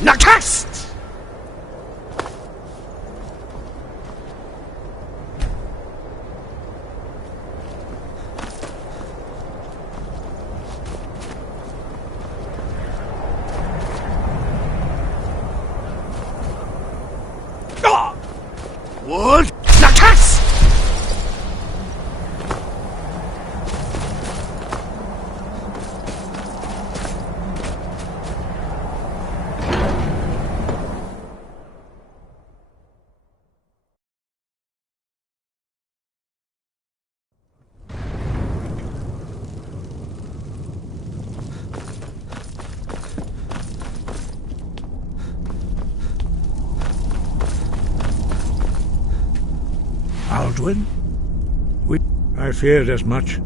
Nakast! What? Nakast! Aldwin? I feared as much.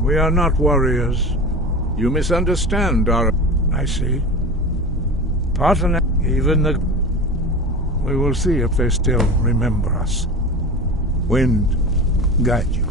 We are not warriors. You misunderstand our... I see. Partner, even the... We will see if they still remember us. Wind, guide you.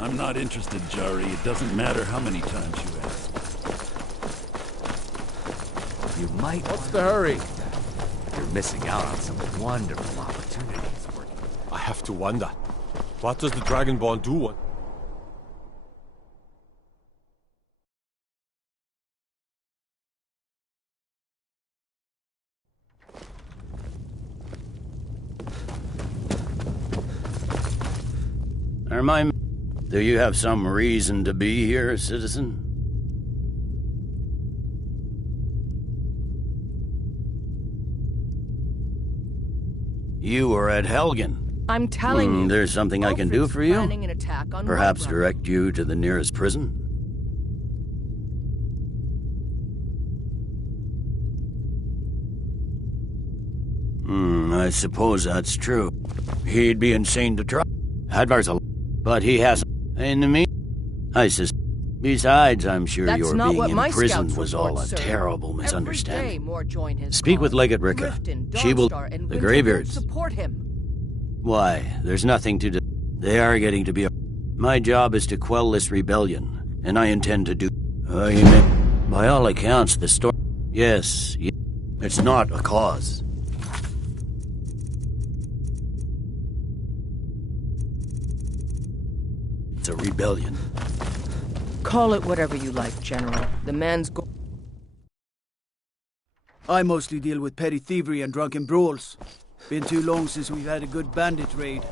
I'm not interested, Jari. It doesn't matter how many times you ask. You might... What's the hurry? You're missing out on some wonderful opportunities. I have to wonder. What does the Dragonborn do? Do you have some reason to be here, citizen? You were at Helgen. I'm telling you. There's something I can do for you? An attack on Perhaps Whiterun. direct you to the nearest prison? I suppose that's true. He'd be insane to try. Hadvar's a... But he hasn't. In the Besides, I'm sure That's your not being what in my prison scouts was report, all a sir. terrible Every misunderstanding. day more join his Speak with cause. Legate Ricka. Riften, She will... Dagstar, and The Winterhold Greybeards. support him. Why, there's nothing to do. They are getting to be a... My job is to quell this rebellion, and I intend to do... By all accounts, the story... Yes, it's not a cause. It's a rebellion. Call it whatever you like, General. The man's go... I mostly deal with petty thievery and drunken brawls. Been too long since we've had a good bandit raid.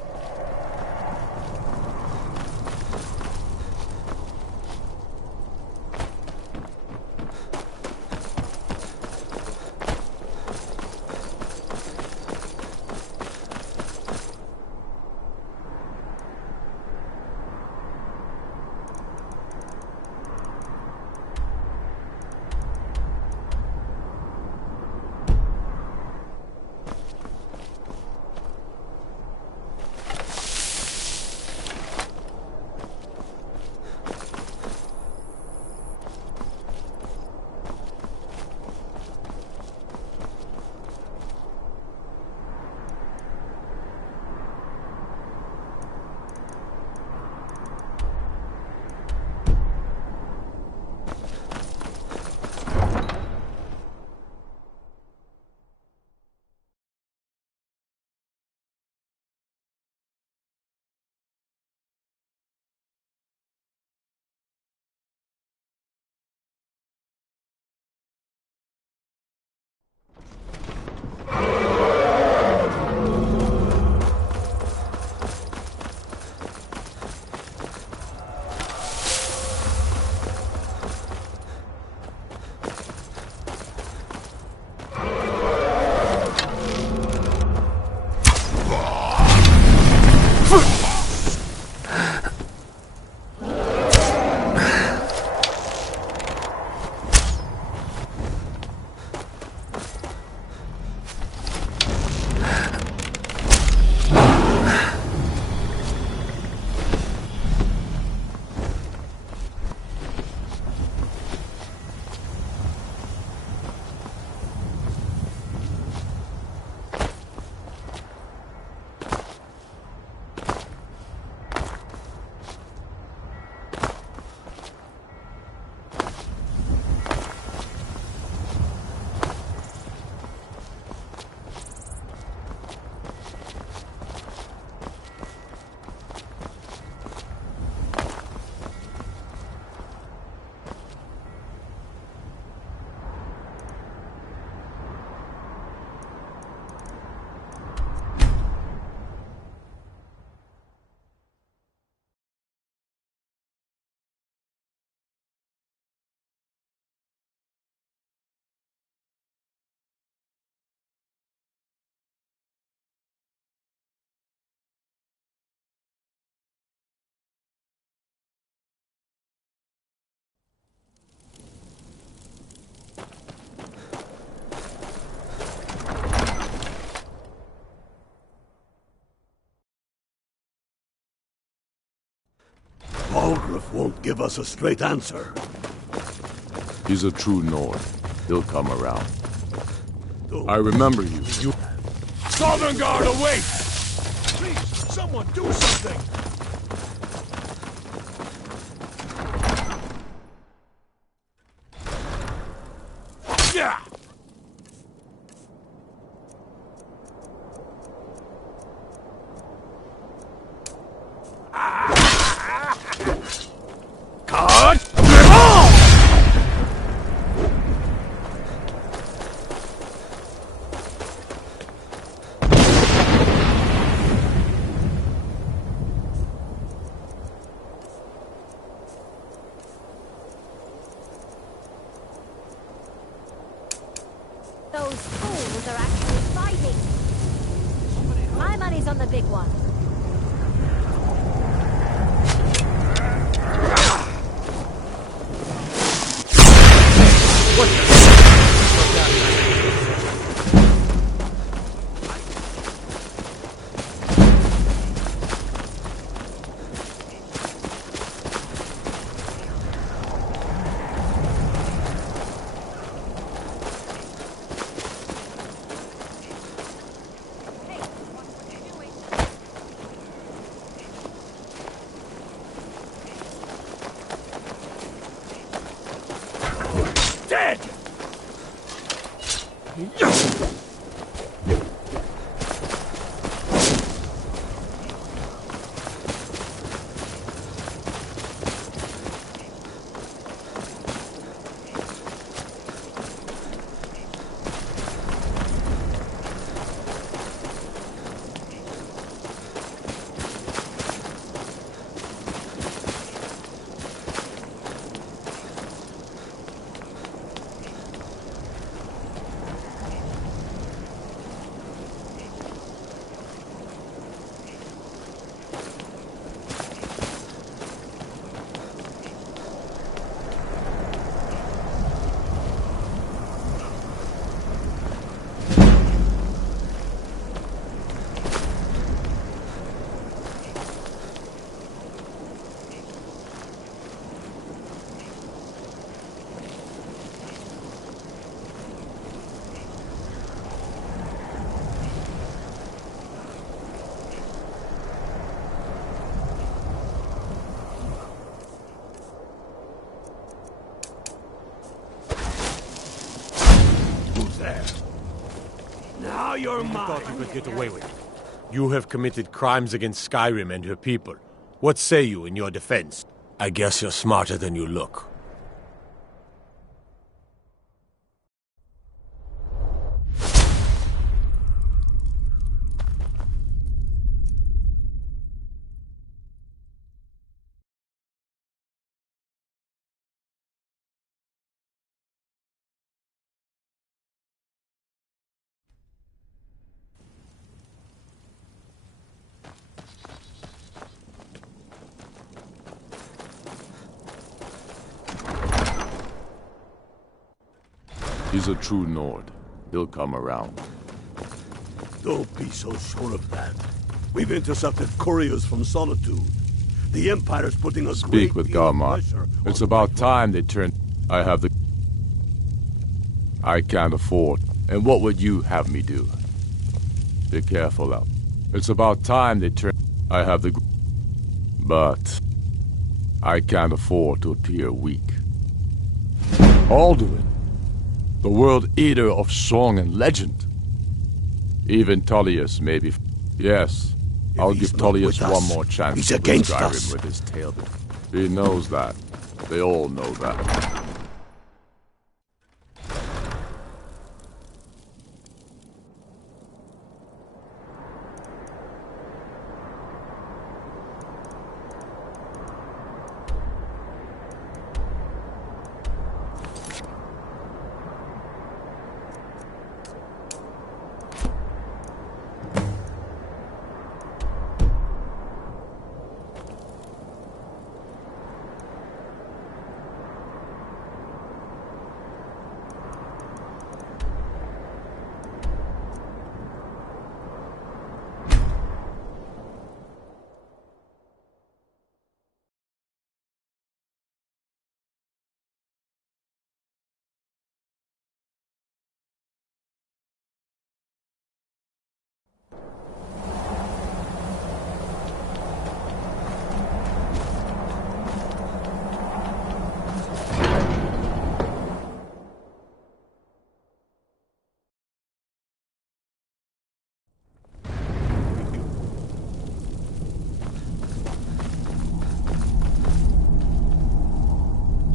Balgruuf won't give us a straight answer. He's a true Nord. He'll come around. I remember you. Southern Guard, await! Please, someone do something! Yeah! Cut! Those fools are actually fighting. My money's on the big one. Dead! Who's there? Now you're You mine! thought you could get away with it. You have committed crimes against Skyrim and her people. What say you in your defense? I guess you're smarter than you look. He's a true Nord. He'll come around. Don't be so sure of that. We've intercepted couriers from Solitude. The Empire's putting a Speak great with deal of Garmar. pressure It's on about Blackwood. time they turn. I have the... I can't afford. And what would you have me do? Be careful out. It's about time they turn. I have the... But... I can't afford to appear weak. Alduin, the world eater of song and legend. Even Tullius may be... Yes, I'll he's give not Tullius with one us, more chance he's to win against Skyrim us. with his tail. He knows that. They all know that.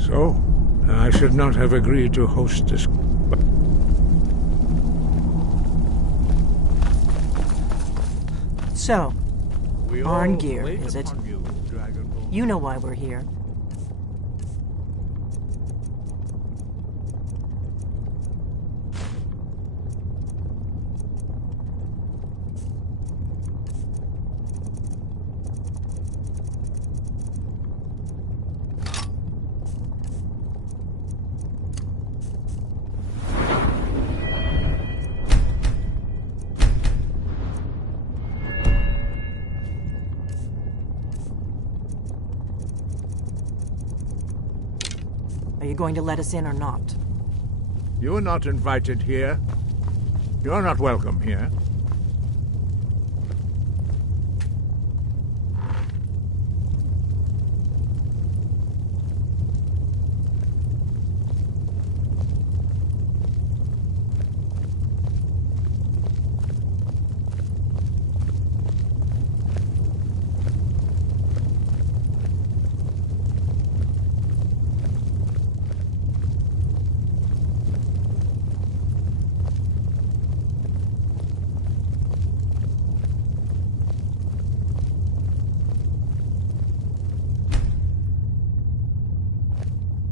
So, I should not have agreed to host this. So, We Barn all gear, wait is it? upon you, Dragonborn. You know why we're here. Are you going to let us in or not? You are not invited here. You are not welcome here.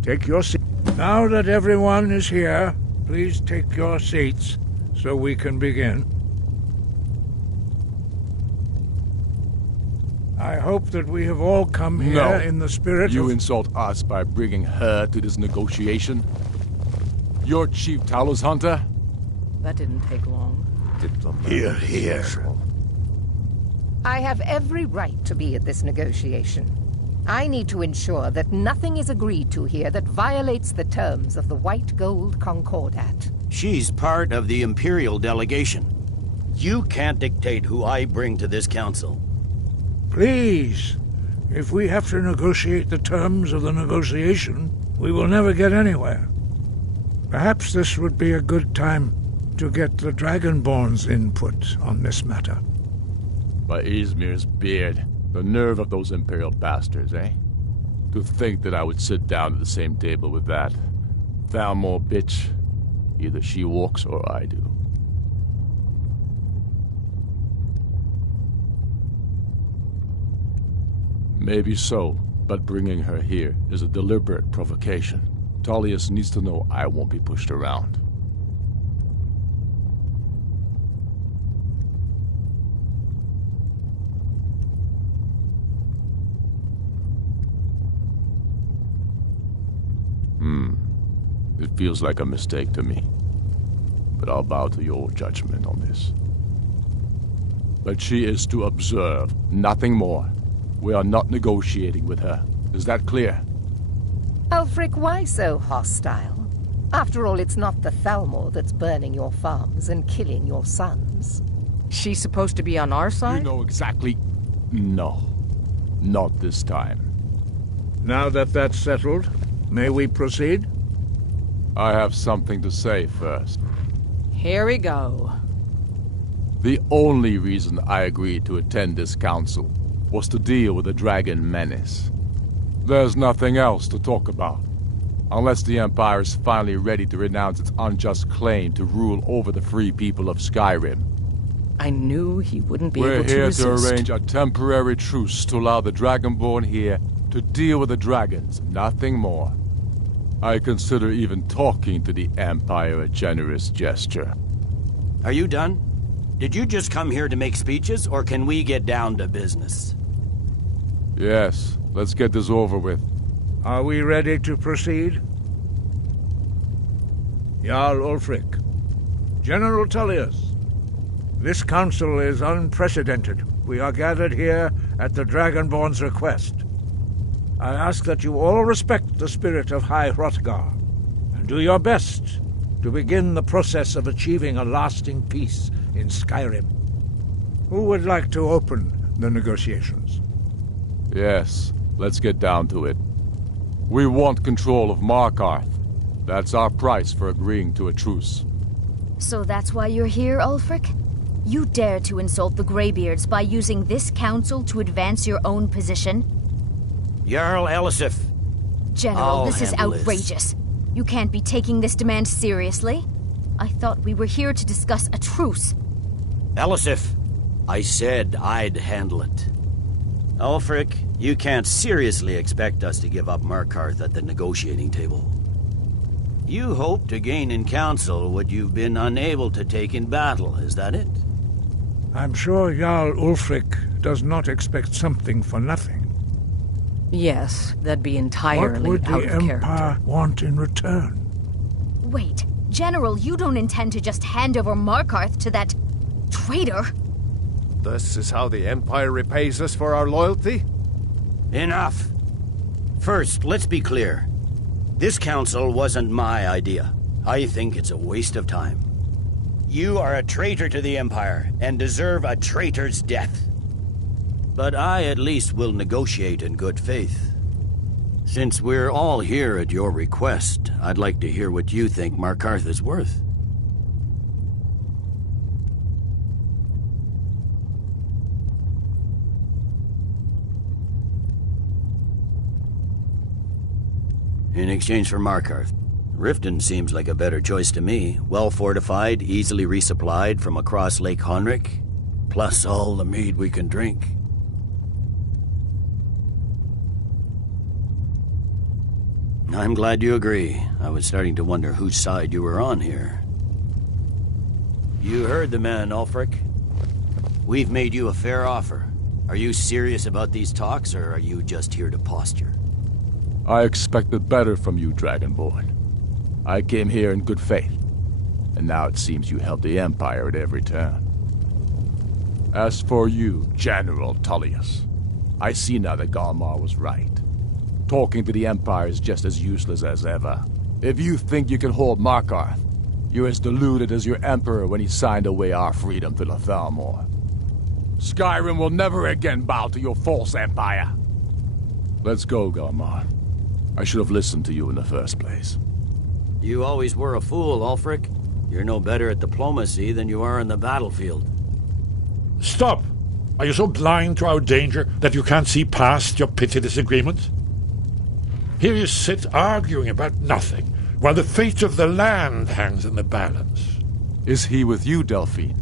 Take your seat. Now that everyone is here, please take your seats so we can begin. I hope that we have all come here No. in the spirit You of... insult us by bringing her to this negotiation? You're Chief Talos Hunter? That didn't take long. Here, here. I have every right to be at this negotiation. I need to ensure that nothing is agreed to here that violates the terms of the White Gold Concordat. She's part of the Imperial delegation. You can't dictate who I bring to this council. Please, if we have to negotiate the terms of the negotiation, we will never get anywhere. Perhaps this would be a good time to get the Dragonborn's input on this matter. By Izmir's beard. The nerve of those Imperial bastards, eh? To think that I would sit down at the same table with that Thalmor bitch. Either she walks or I do. Maybe so, but bringing her here is a deliberate provocation. Tullius needs to know I won't be pushed around. It feels like a mistake to me. But I'll bow to your judgment on this. But she is to observe, nothing more. We are not negotiating with her. Is that clear? Ulfric, why so hostile? After all, it's not the Thalmor that's burning your farms and killing your sons. She's supposed to be on our side? You know exactly... No. Not this time. Now that that's settled, may we proceed? I have something to say first. Here we go. The only reason I agreed to attend this council was to deal with the dragon menace. There's nothing else to talk about. Unless the Empire is finally ready to renounce its unjust claim to rule over the free people of Skyrim. I knew he wouldn't be We're able to here resist. to arrange a temporary truce to allow the Dragonborn here to deal with the dragons, nothing more. I consider even talking to the Empire a generous gesture. Are you done? Did you just come here to make speeches, or can we get down to business? Yes, let's get this over with. Are we ready to proceed? Jarl Ulfric, General Tullius, this council is unprecedented. We are gathered here at the Dragonborn's request. I ask that you all respect the spirit of High Hrothgar, and do your best to begin the process of achieving a lasting peace in Skyrim. Who would like to open the negotiations? Yes, let's get down to it. We want control of Markarth. That's our price for agreeing to a truce. So that's why you're here, Ulfric? You dare to insult the Greybeards by using this council to advance your own position? Jarl Elisif, General, this is outrageous. You can't be taking this demand seriously. I thought we were here to discuss a truce. Elisif, I said I'd handle it. Ulfric, you can't seriously expect us to give up Markarth at the negotiating table. You hope to gain in council what you've been unable to take in battle, is that it? I'm sure Jarl Ulfric does not expect something for nothing. Yes, that'd be entirely What would out the of Empire character. want in return? Wait, General, you don't intend to just hand over Markarth to that traitor? This is how the Empire repays us for our loyalty? Enough. First, let's be clear. This council wasn't my idea. I think it's a waste of time. You are a traitor to the Empire and deserve a traitor's death. But I at least will negotiate in good faith. Since we're all here at your request, I'd like to hear what you think Markarth is worth. In exchange for Markarth, Riften seems like a better choice to me. Well fortified, easily resupplied from across Lake Honric, plus all the mead we can drink. I'm glad you agree. I was starting to wonder whose side you were on here. You heard the man, Ulfric. We've made you a fair offer. Are you serious about these talks, or are you just here to posture? I expected better from you, Dragonborn. I came here in good faith, and now it seems you help the Empire at every turn. As for you, General Tullius, I see now that Galmar was right. Talking to the Empire is just as useless as ever. If you think you can hold Markarth, you're as deluded as your Emperor when he signed away our freedom to the Thalmor. Skyrim will never again bow to your false empire. Let's go, Galmar. I should have listened to you in the first place. You always were a fool, Ulfric. You're no better at diplomacy than you are in the battlefield. Stop! Are you so blind to our danger that you can't see past your petty disagreements? Here you sit arguing about nothing, while the fate of the land hangs in the balance. Is he with you, Delphine?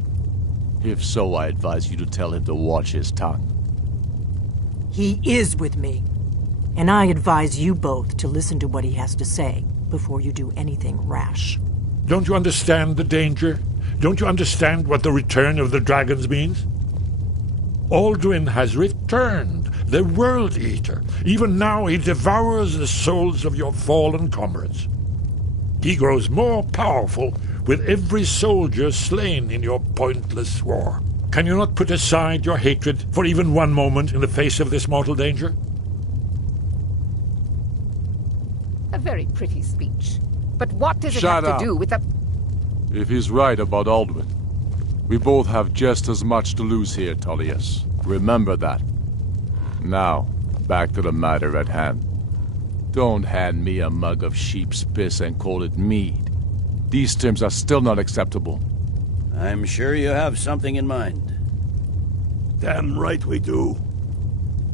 If so, I advise you to tell him to watch his tongue. He is with me. And I advise you both to listen to what he has to say before you do anything rash. Don't you understand the danger? Don't you understand what the return of the dragons means? Alduin has returned, the World Eater. Even now he devours the souls of your fallen comrades. He grows more powerful with every soldier slain in your pointless war. Can you not put aside your hatred for even one moment in the face of this mortal danger? A very pretty speech. But what does it Shut have up. to do with the... If he's right about Alduin, we both have just as much to lose here, Tullius. Remember that. Now, back to the matter at hand. Don't hand me a mug of sheep's piss and call it mead. These terms are still not acceptable. I'm sure you have something in mind. Damn right we do.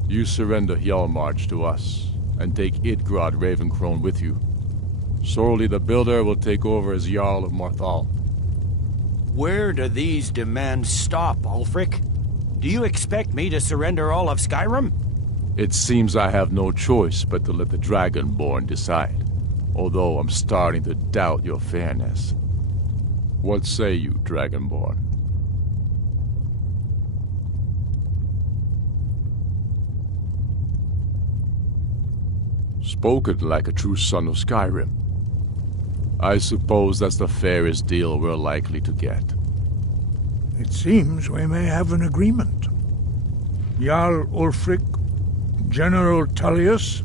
You surrender Hjalmarch to us, and take Idgrod Ravencrone with you. Sorli the Builder will take over as Jarl of Morthal. Where do these demands stop, Ulfric? Do you expect me to surrender all of Skyrim? It seems I have no choice but to let the Dragonborn decide, although I'm starting to doubt your fairness. What say you, Dragonborn? Spoken like a true son of Skyrim. I suppose that's the fairest deal we're likely to get. It seems we may have an agreement. Jarl Ulfric, General Tullius,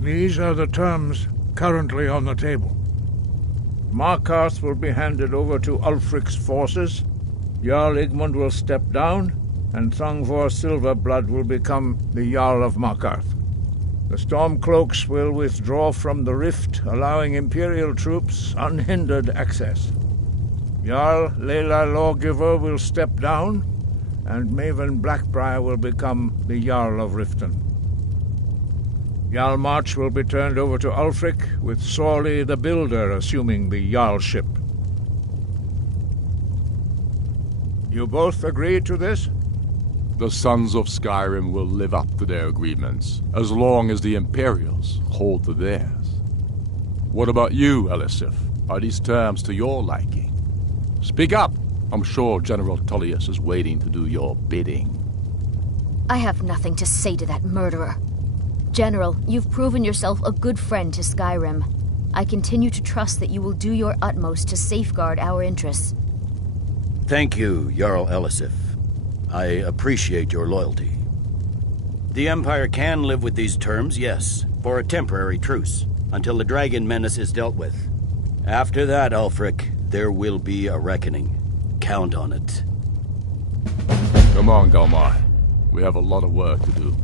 these are the terms currently on the table. Markarth will be handed over to Ulfric's forces, Jarl Igmund will step down, and Thongvor Silverblood will become the Jarl of Markarth. The Stormcloaks will withdraw from the rift, allowing Imperial troops unhindered access. Jarl Layla Lawgiver will step down, and Maven Blackbriar will become the Jarl of Riften. Jarl March will be turned over to Ulfric, with Sorley the Builder assuming the Jarlship. You both agree to this? The sons of Skyrim will live up to their agreements, as long as the Imperials hold to theirs. What about you, Elisif? Are these terms to your liking? Speak up! I'm sure General Tullius is waiting to do your bidding. I have nothing to say to that murderer. General, you've proven yourself a good friend to Skyrim. I continue to trust that you will do your utmost to safeguard our interests. Thank you, Jarl Elisif. I appreciate your loyalty. The Empire can live with these terms, yes, for a temporary truce, until the dragon menace is dealt with. After that, Ulfric, there will be a reckoning. Count on it. Come on, Galmar. We have a lot of work to do.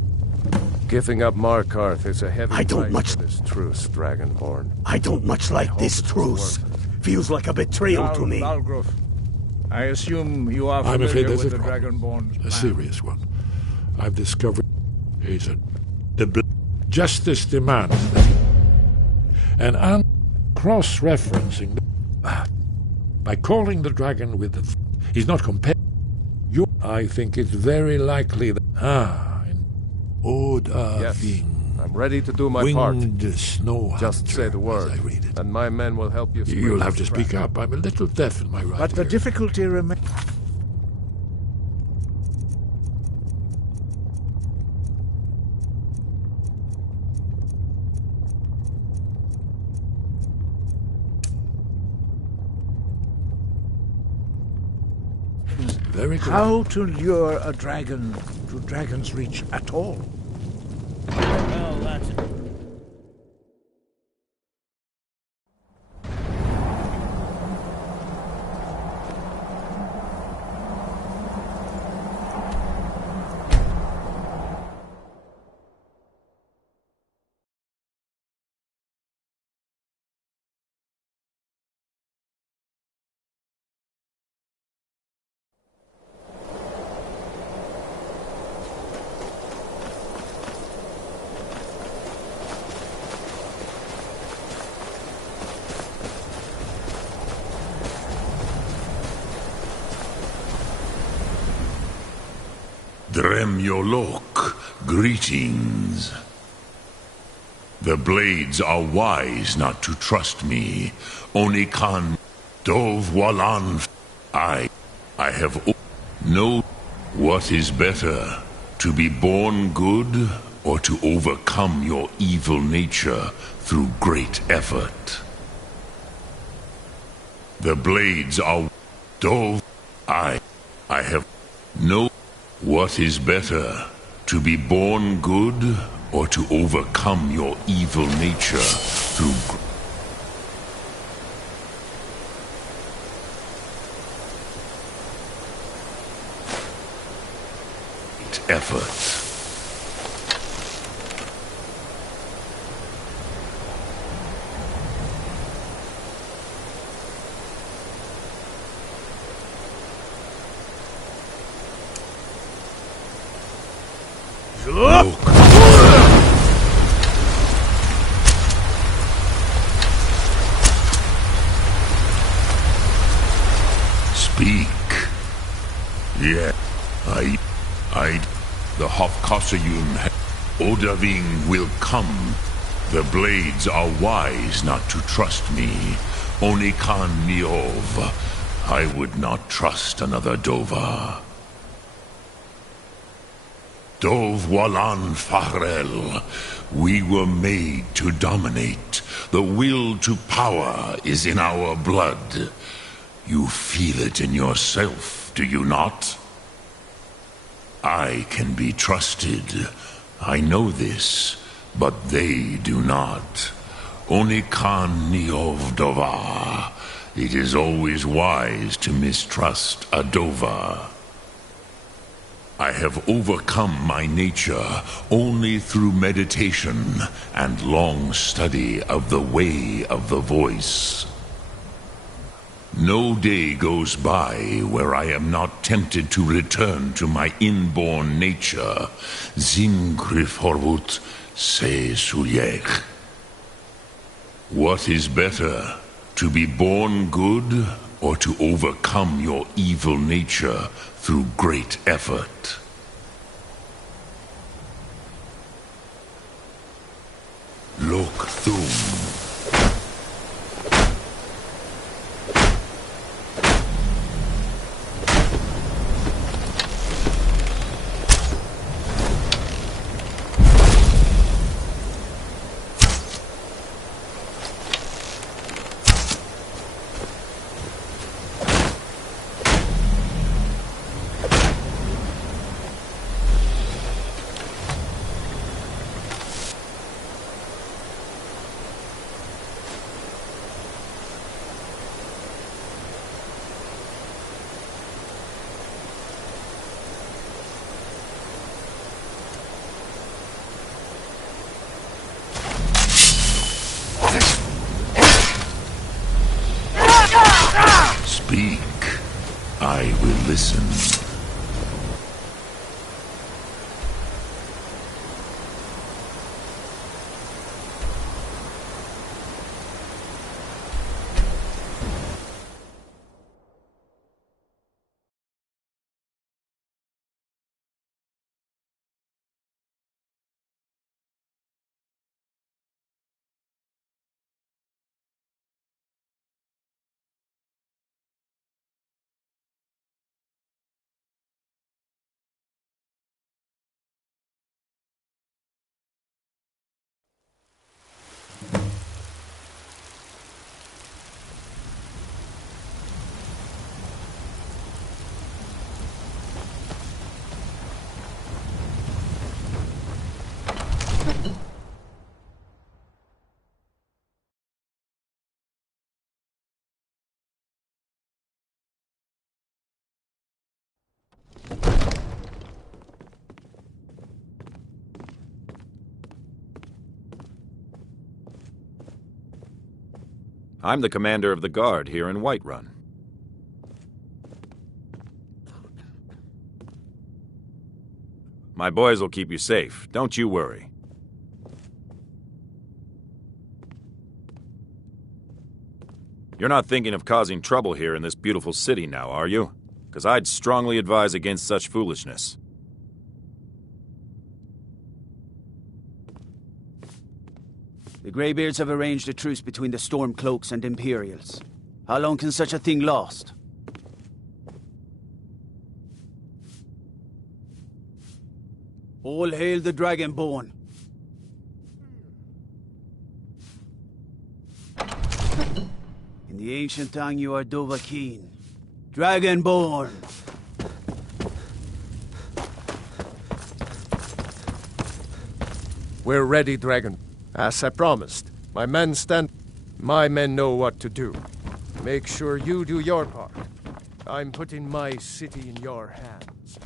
Giving up Markarth is a heavy I don't price much- for this truce, Dragonborn. I don't much like this truce. Feels like a betrayal to me. Balgruf, I assume you are I'm familiar afraid there's with a the problem. Dragonborn's A plan. serious one. I've discovered he's justice demands that and I'm cross-referencing by calling the dragon with the he's not compared. I think it's very likely that in Yes, I'm ready to do my part. Snow Just say the word, and my men will help you. You'll have to speak up. I'm a little deaf in my right But the ear. difficulty remains. Very good. How to lure a dragon to Dragon's Reach at all? Well, that's it. Dremyolok, greetings. The blades are wise not to trust me. Onikan Dov Walan. I have know what is better, to be born good or to overcome your evil nature through great effort. The blades are Dov. I have no. What is better, to be born good or to overcome your evil nature through great effort? Speak. Yeah, the Hofkossayun Odaving will come. The blades are wise not to trust me. Onikan Niov. I would not trust another Dova. Dov Walan Farel. We were made to dominate. The will to power is in our blood. You feel it in yourself, do you not? I can be trusted. I know this, but they do not. Onikan Niov Dova. It is always wise to mistrust a Dova. I have overcome my nature only through meditation and long study of the way of the voice. No day goes by where I am not tempted to return to my inborn nature. Zingriforvut Say Sulyek. What is better, to be born good or to overcome your evil nature through great effort? Look through. Speak. I will listen. I'm the commander of the guard here in Whiterun. My boys will keep you safe. Don't you worry. You're not thinking of causing trouble here in this beautiful city now, are you? Because I'd strongly advise against such foolishness. The Greybeards have arranged a truce between the Stormcloaks and Imperials. How long can such a thing last? All hail the Dragonborn. In the ancient tongue you are Dovahkiin. Dragonborn! We're ready, Dragon. As I promised, my men know what to do. Make sure you do your part. I'm putting my city in your hands.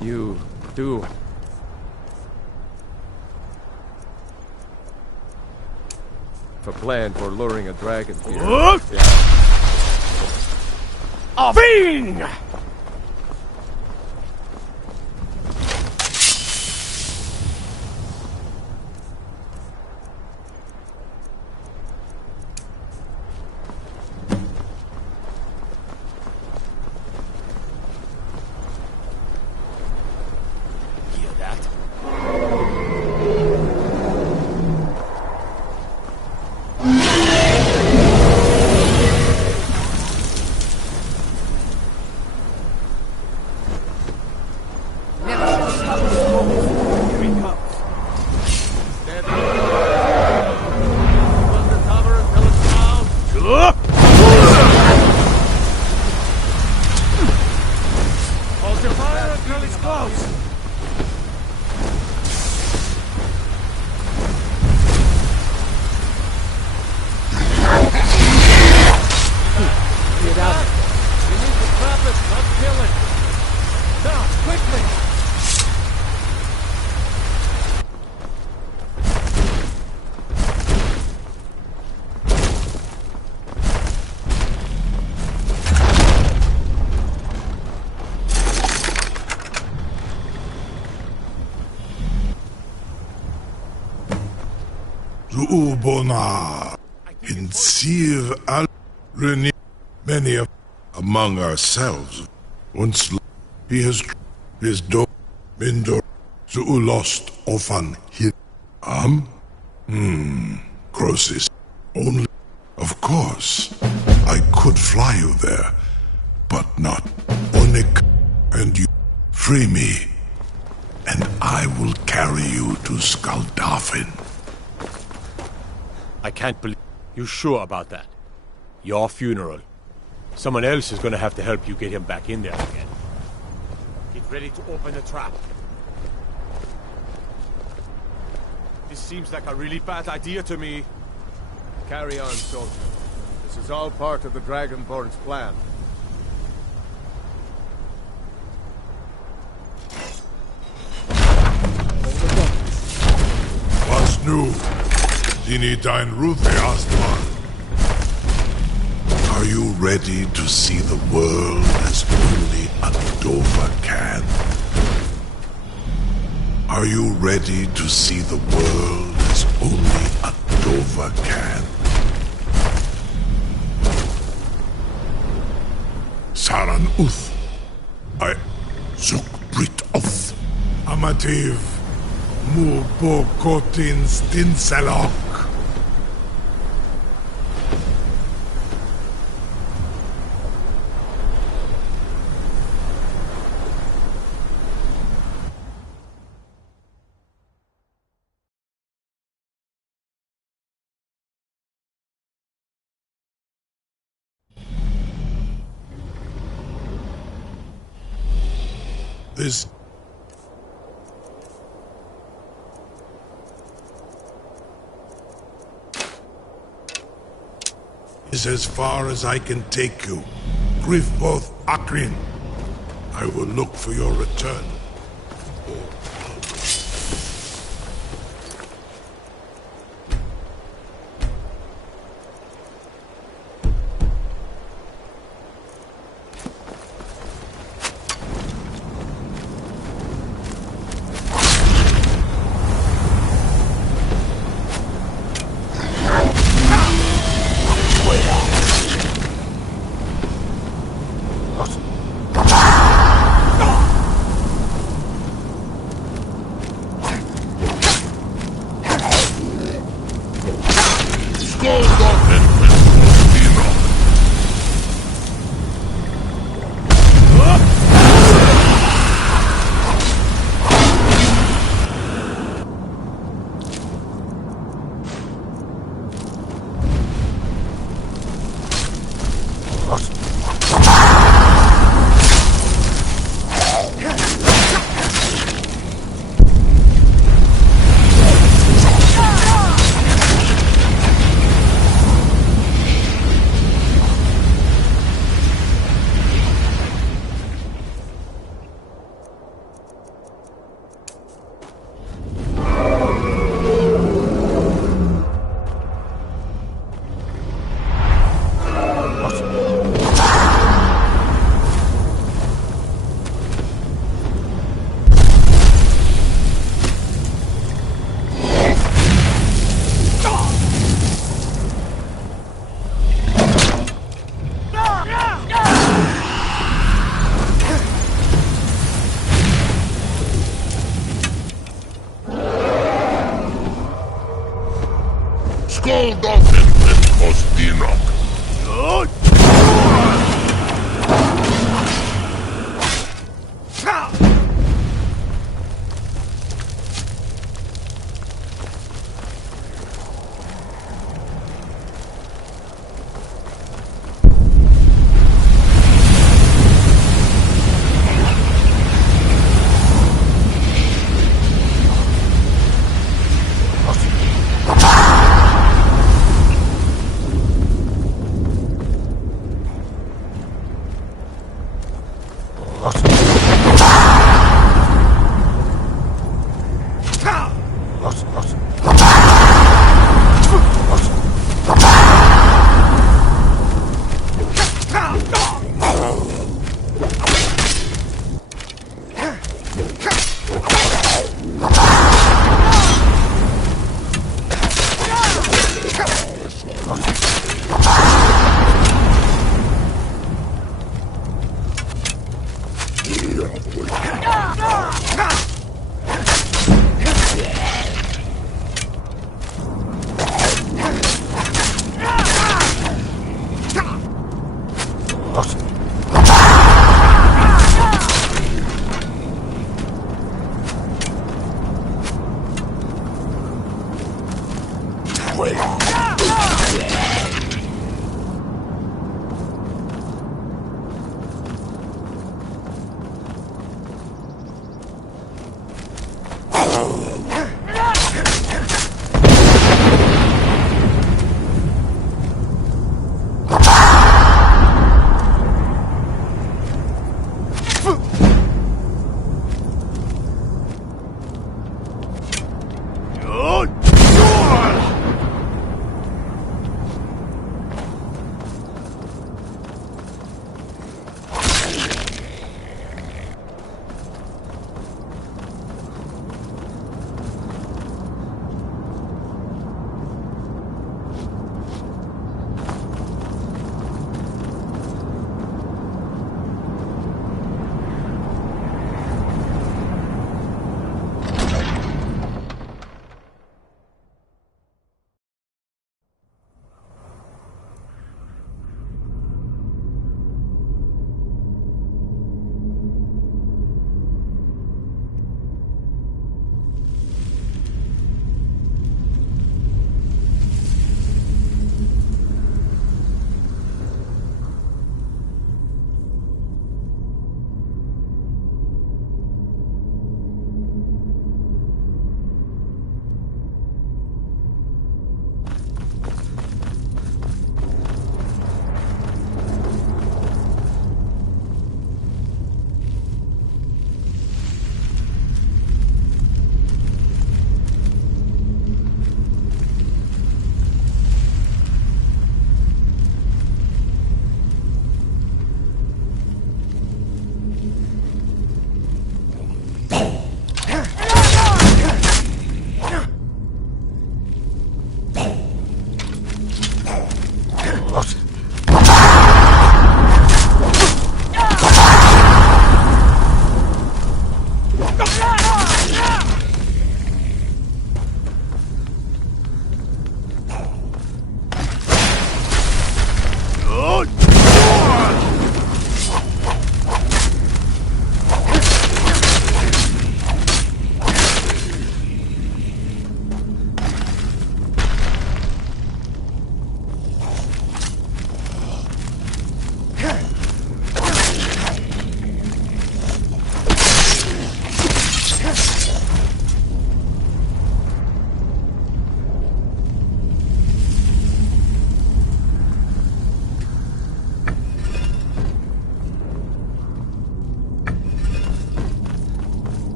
You do. A plan for luring a dragon here. Yeah. A fiend! Zuubona in Sir Al Reni. Many of among ourselves once he has his do Mindor lost often hit Crosis only. Of course, I could fly you there, but not Onik, and you free me, and I will carry you to Skaldafin. I can't believe... You sure about that? Your funeral. Someone else is gonna have to help you get him back in there again. Get ready to open the trap. This seems like a really bad idea to me. Carry on, soldier. This is all part of the Dragonborn's plan. Was nu, Dini dein Ruthe Astman. Are you ready to see the world as only a Dova can? Are you ready to see the world as only a Dova can? Saran Uth. I Zuk Brit Oth. Amativ. Mu Bokotin Stinselok. This is as far as I can take you. Griffboth Akrin. I will look for your return.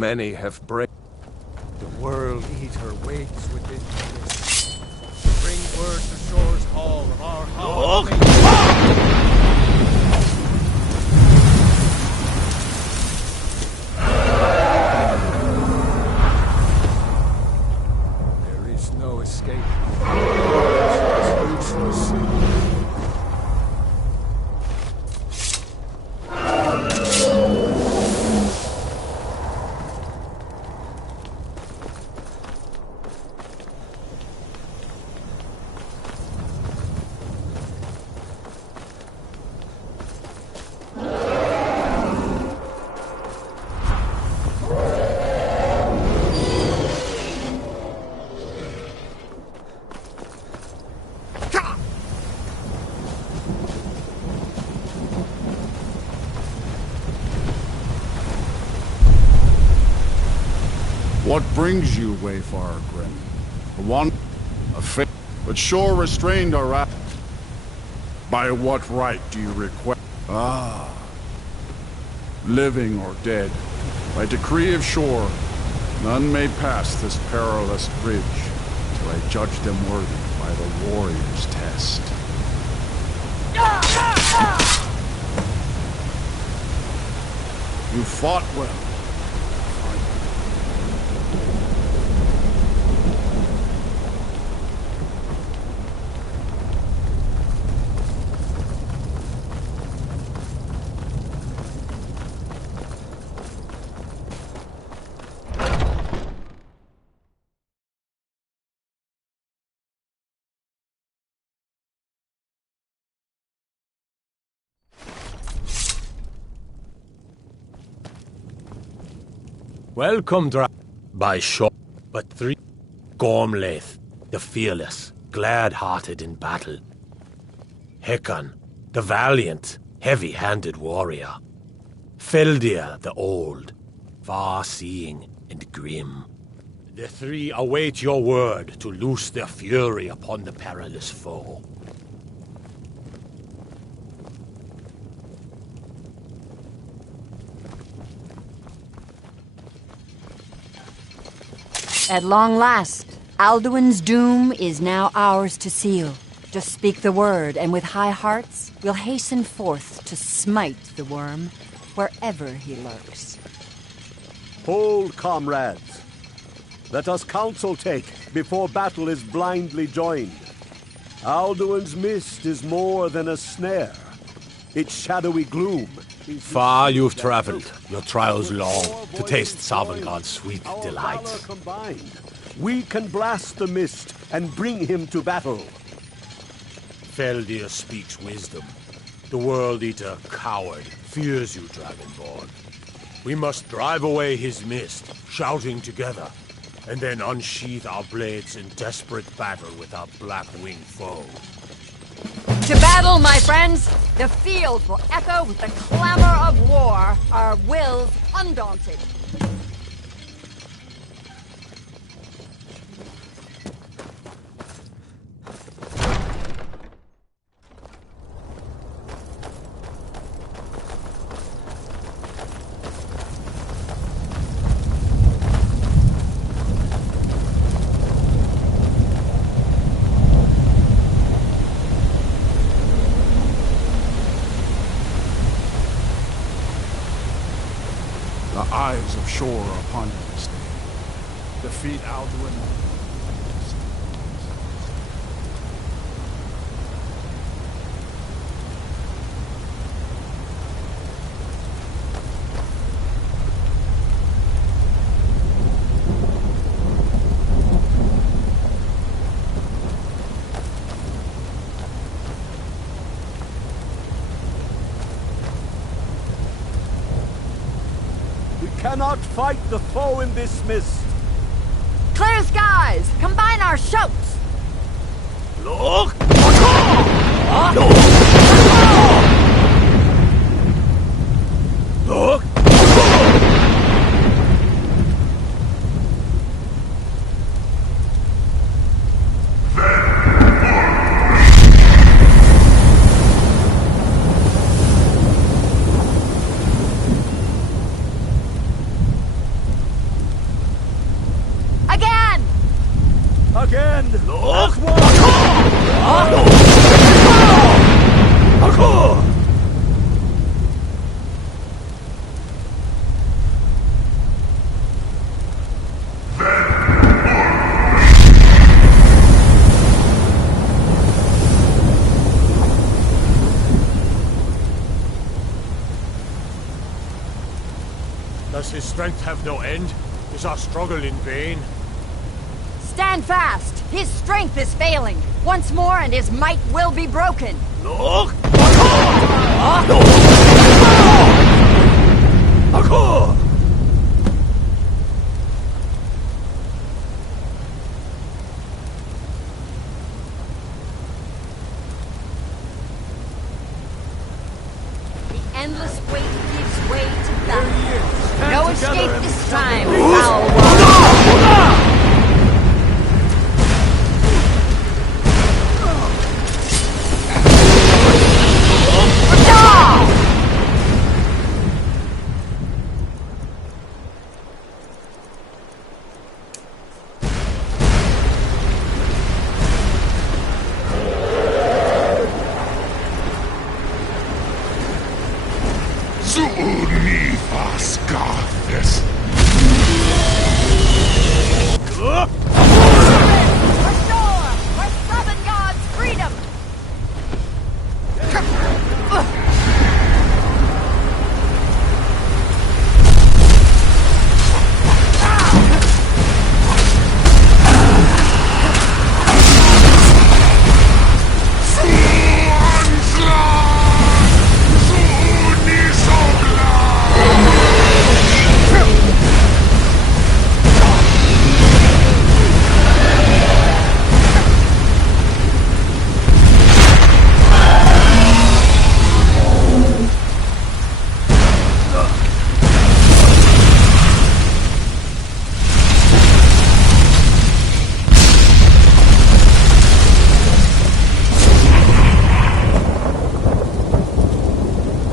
Many have break. The World Eater waits within the mist. Bring word to Shore's Hall of our hall. There is no escape. It's useless. What brings you, Wayfarer Grim? A want, a fate, but Shore restrained our wrath. By what right do you request? Ah. Living or dead, by decree of Shore, none may pass this perilous bridge till I judge them worthy by the warrior's test. You fought well. Welcome, by Shore, but 3 Gormlaith, the fearless, glad-hearted in battle. Hecon, the valiant, heavy-handed warrior. Feldir, the old, far-seeing and grim. The 3 await your word to loose their fury upon the perilous foe. At long last, Alduin's doom is now ours to seal. Just speak the word, and with high hearts, we'll hasten forth to smite the worm wherever he lurks. Hold, comrades. Let us counsel take before battle is blindly joined. Alduin's mist is more than a snare. Its shadowy gloom. Far you've traveled, your trials long, to taste Sovngarde's sweet delights. Combined, we can blast the mist and bring him to battle. Feldir speaks wisdom. The World Eater, coward, fears you, Dragonborn. We must drive away his mist, shouting together, and then unsheath our blades in desperate battle with our black-winged foe. To battle, my friends! The field will echo with the clamor of war, our wills undaunted. The eyes of Shore are upon you this day. Defeat Alduin. Cannot fight the foe in this mist. Clear skies! Combine our shouts! Look! Look! Does his strength have no end? Is our struggle in vain? Stand fast! His strength is failing. Once more and his might will be broken. Look! The endless weight gives way to battle. No escape this time, foul one.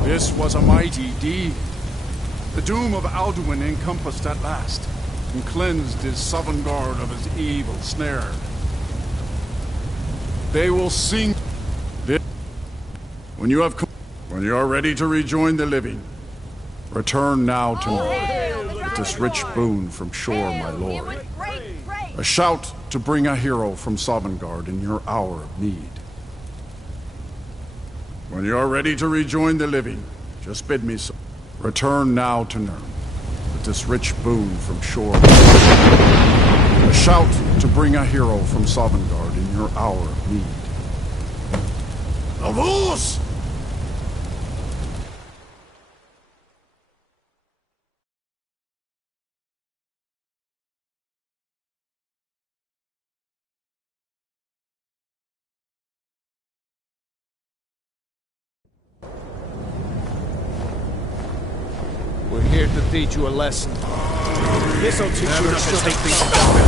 This was a mighty deed. The doom of Alduin encompassed at last, and cleansed his Sovngarde of his evil snare. They will sing this when you are ready to rejoin the living. Return now to me with this rich boon from shore, my lord. A shout to bring a hero from Sovngarde in your hour of need. When you are ready to rejoin the living, just bid me so. Return now to Nirn with this rich boon from shore. A shout to bring a hero from Sovngarde in your hour of need. Avos! We're here to teach you a lesson. This'll teach you Never not to should take have things been for granted.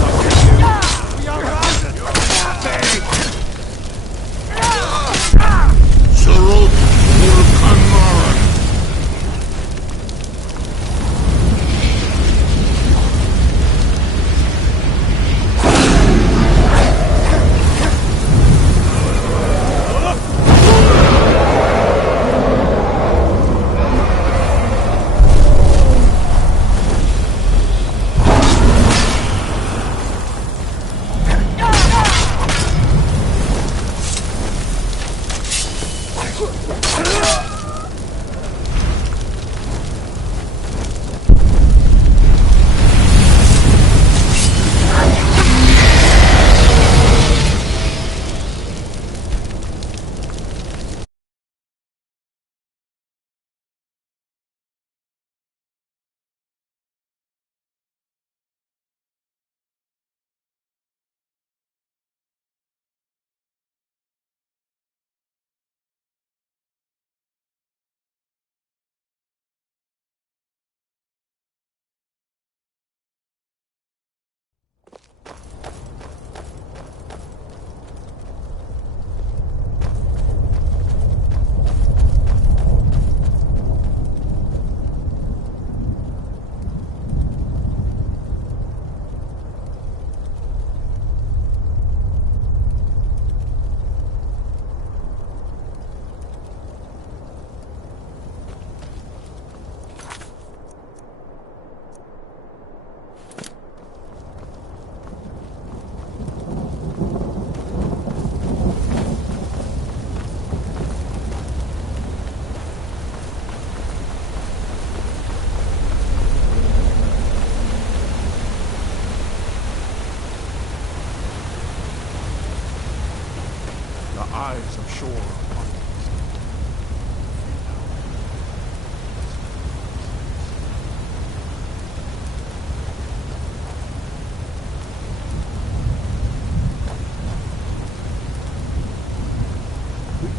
Sarok Urkanmaran.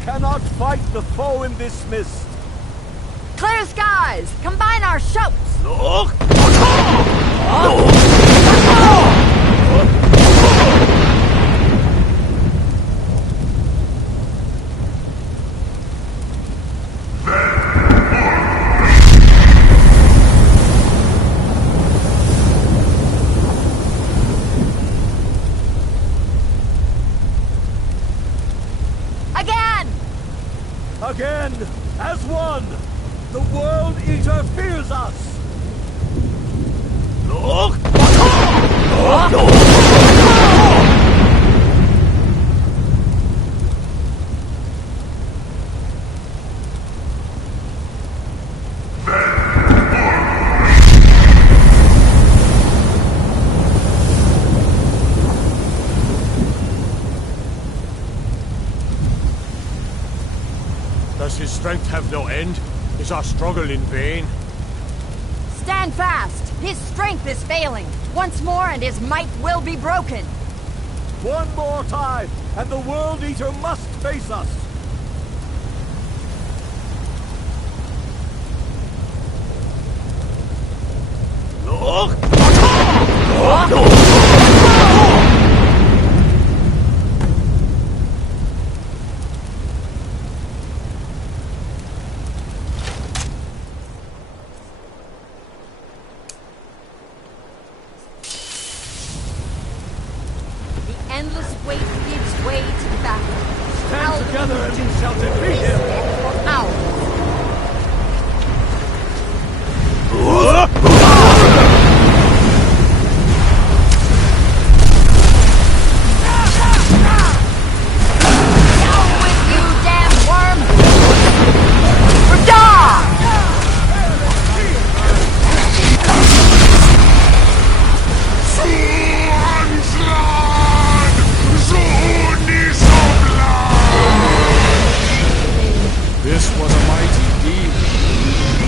cannot fight the foe in this mist. Clear skies! Combine our shouts! Look! Again, as one, the World Eater fears us. Look! Does his strength have no end? Is our struggle in vain? Stand fast! His strength is failing. Once more and his might will be broken. One more time, and the World Eater must face us. Look! Endless wait gives way to the battle. Stand together and you shall defeat him! For hours. Down with you, damn worm! Radar! This was a mighty deed.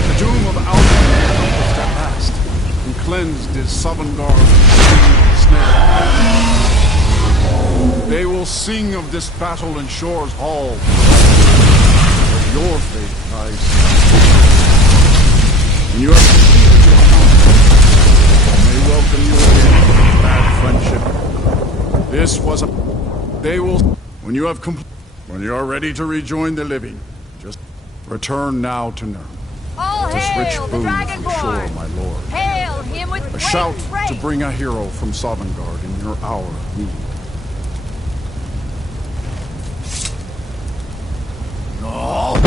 The doom of Albion accomplished at last, and cleansed his Sovngarde snare. They will sing of this battle in Shore's Hall. But your fate lies. When you have completed your counsel, I may welcome you again, bad friendship. This was a... They will... When you have when you are ready to rejoin the living, just return now to Nurn. All This rich hail the boon from Dragonborn! Shore, my lord. Hail him with A great shout praise! to bring a hero from Sovngarde in your hour of need. No!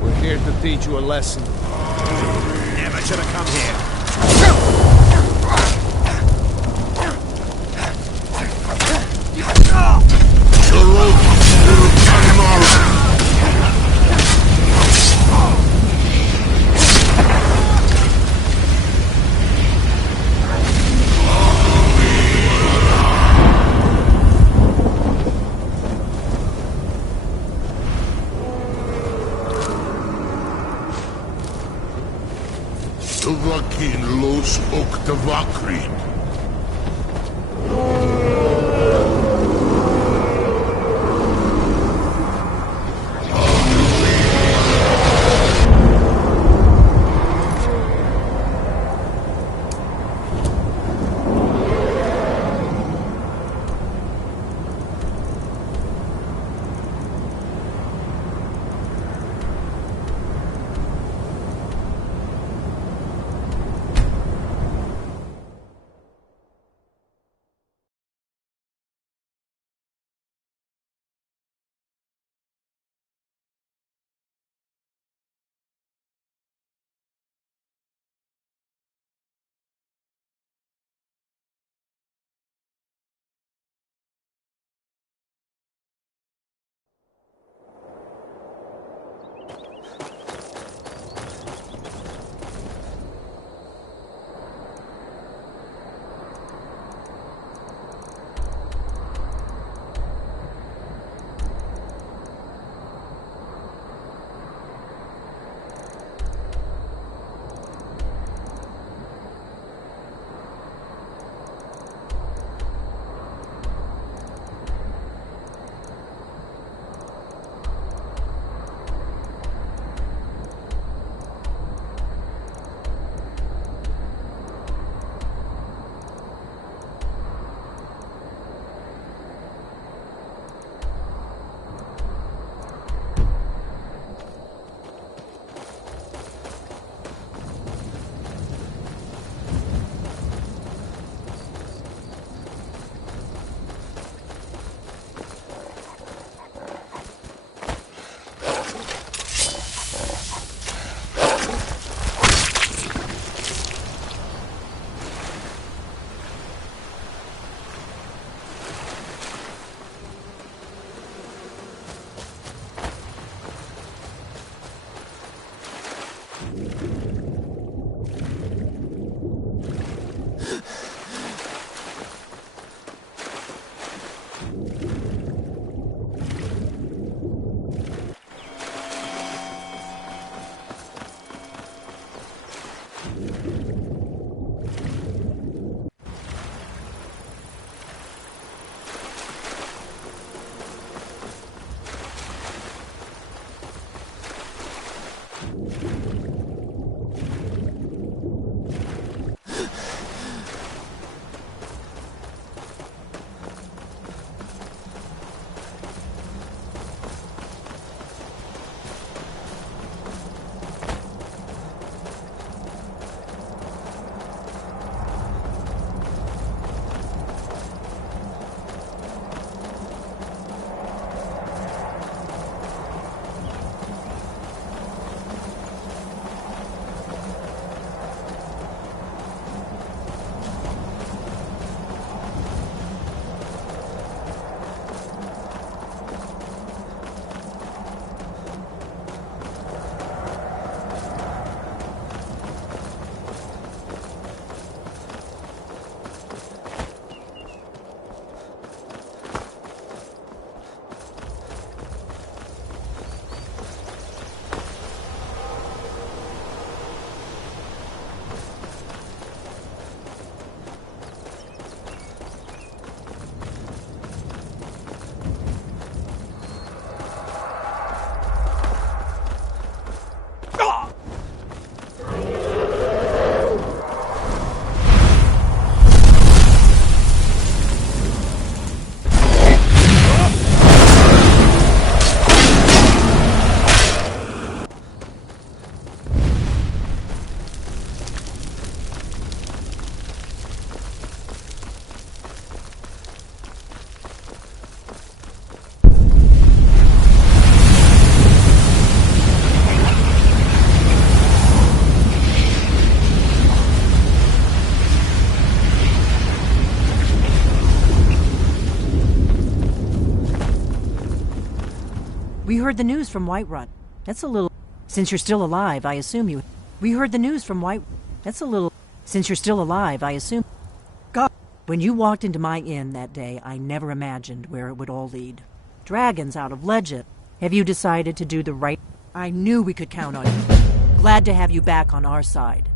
We're here to teach you a lesson. Never should have come here. Tuvakin los Oktavakrin. We heard the news from Whiterun. That's a little... Since you're still alive, I assume you... We heard the news from White... That's a little... Since you're still alive, I assume... God, when you walked into my inn that day, I never imagined where it would all lead. Dragons out of legend. Have you decided to do the right... I knew we could count on you. Glad to have you back on our side.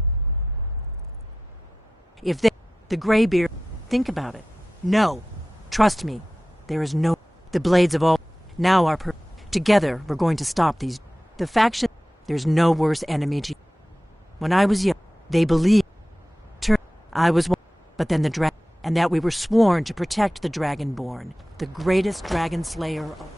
If they... The Greybeard... Think about it. No. Trust me. There is no... The blades of all... Now are Together, we're going to stop these... The faction... There's no worse enemy to... When I was young, they believed... I was one... But then the dragon... And that we were sworn to protect the Dragonborn. The greatest dragon slayer of...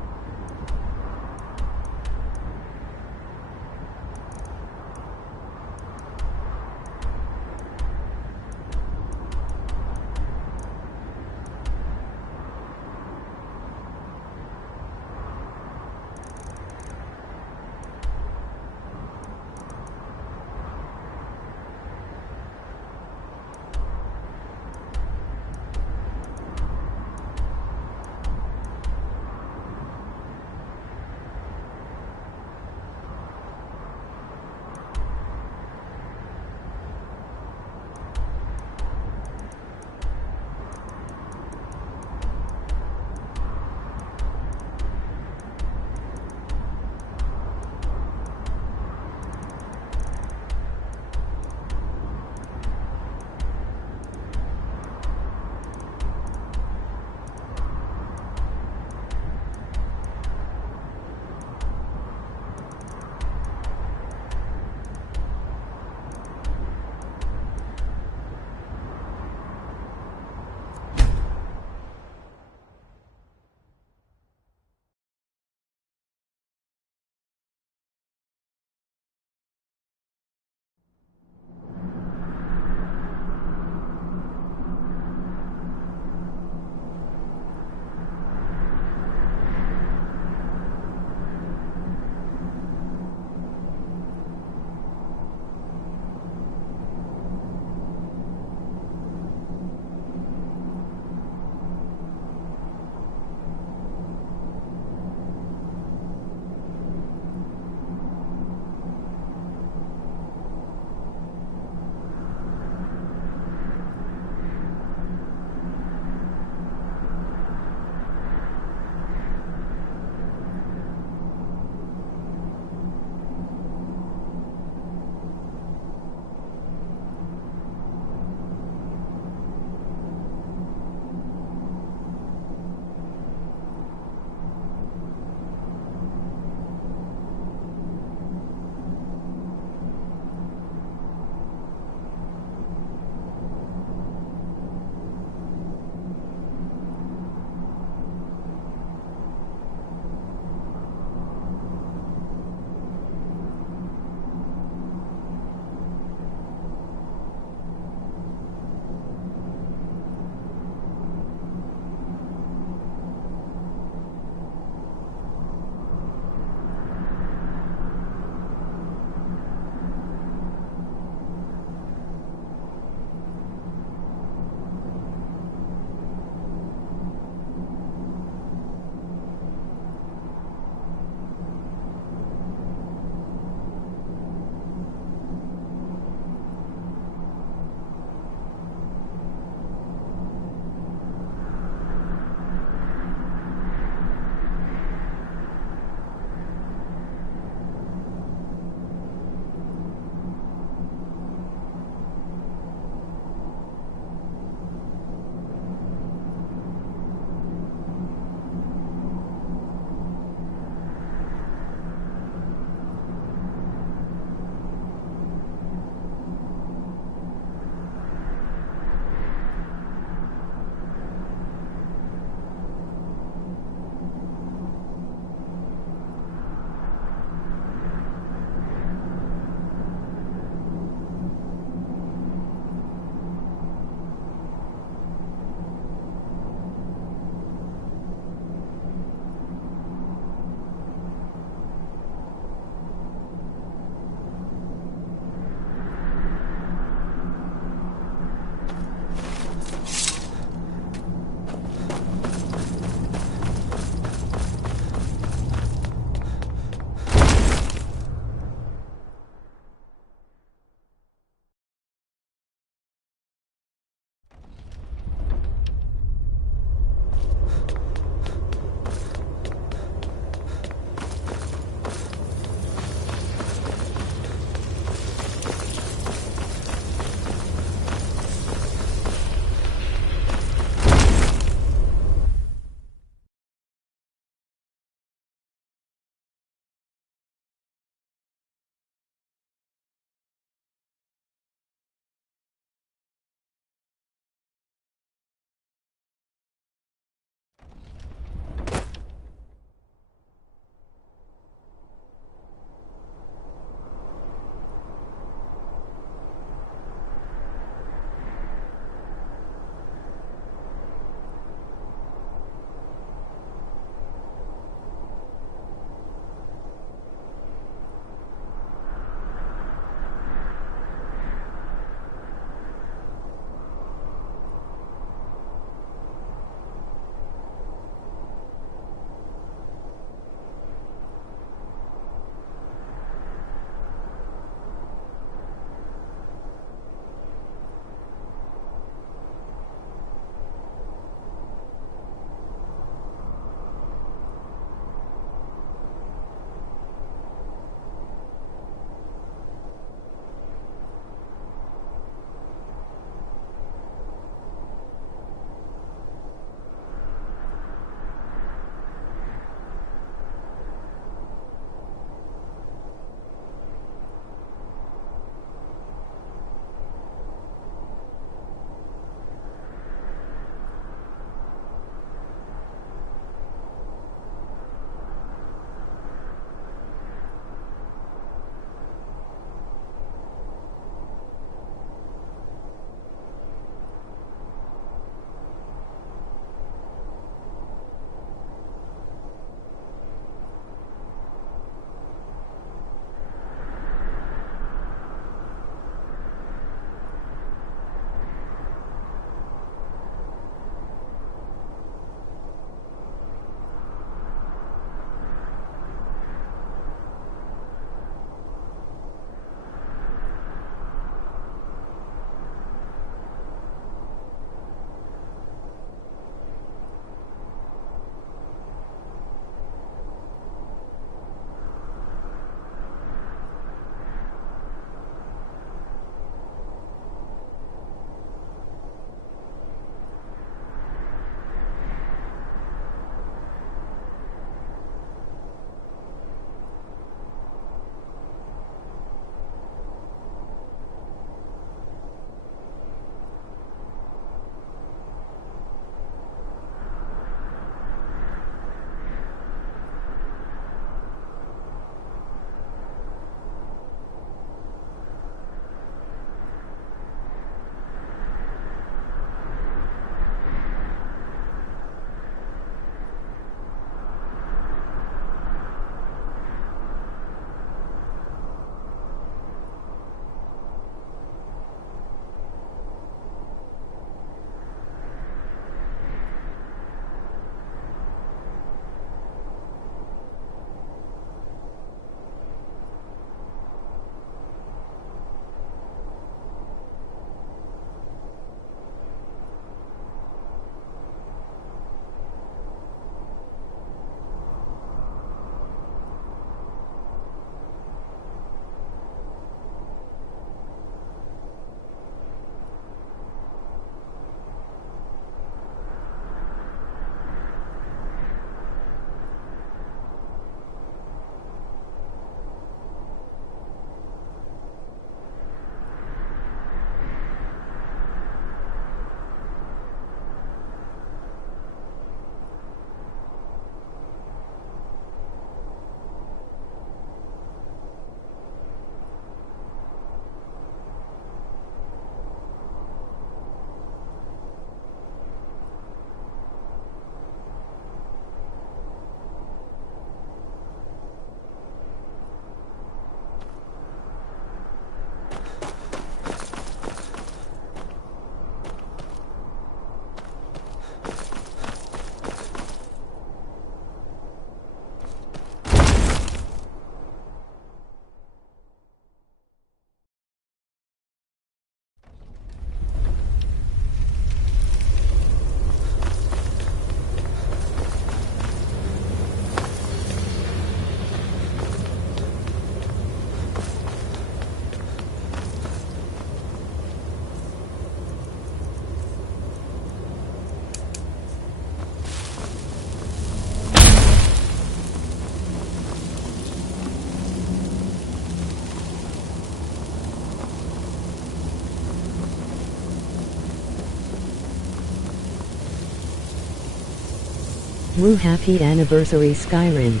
Woo, happy anniversary, Skyrim.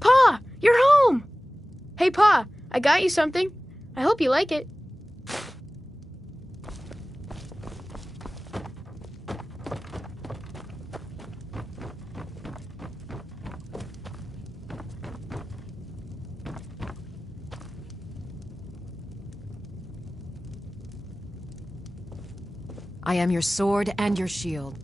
Pa! You're home! Hey, Pa, I got you something. I hope you like it. I am your sword and your shield.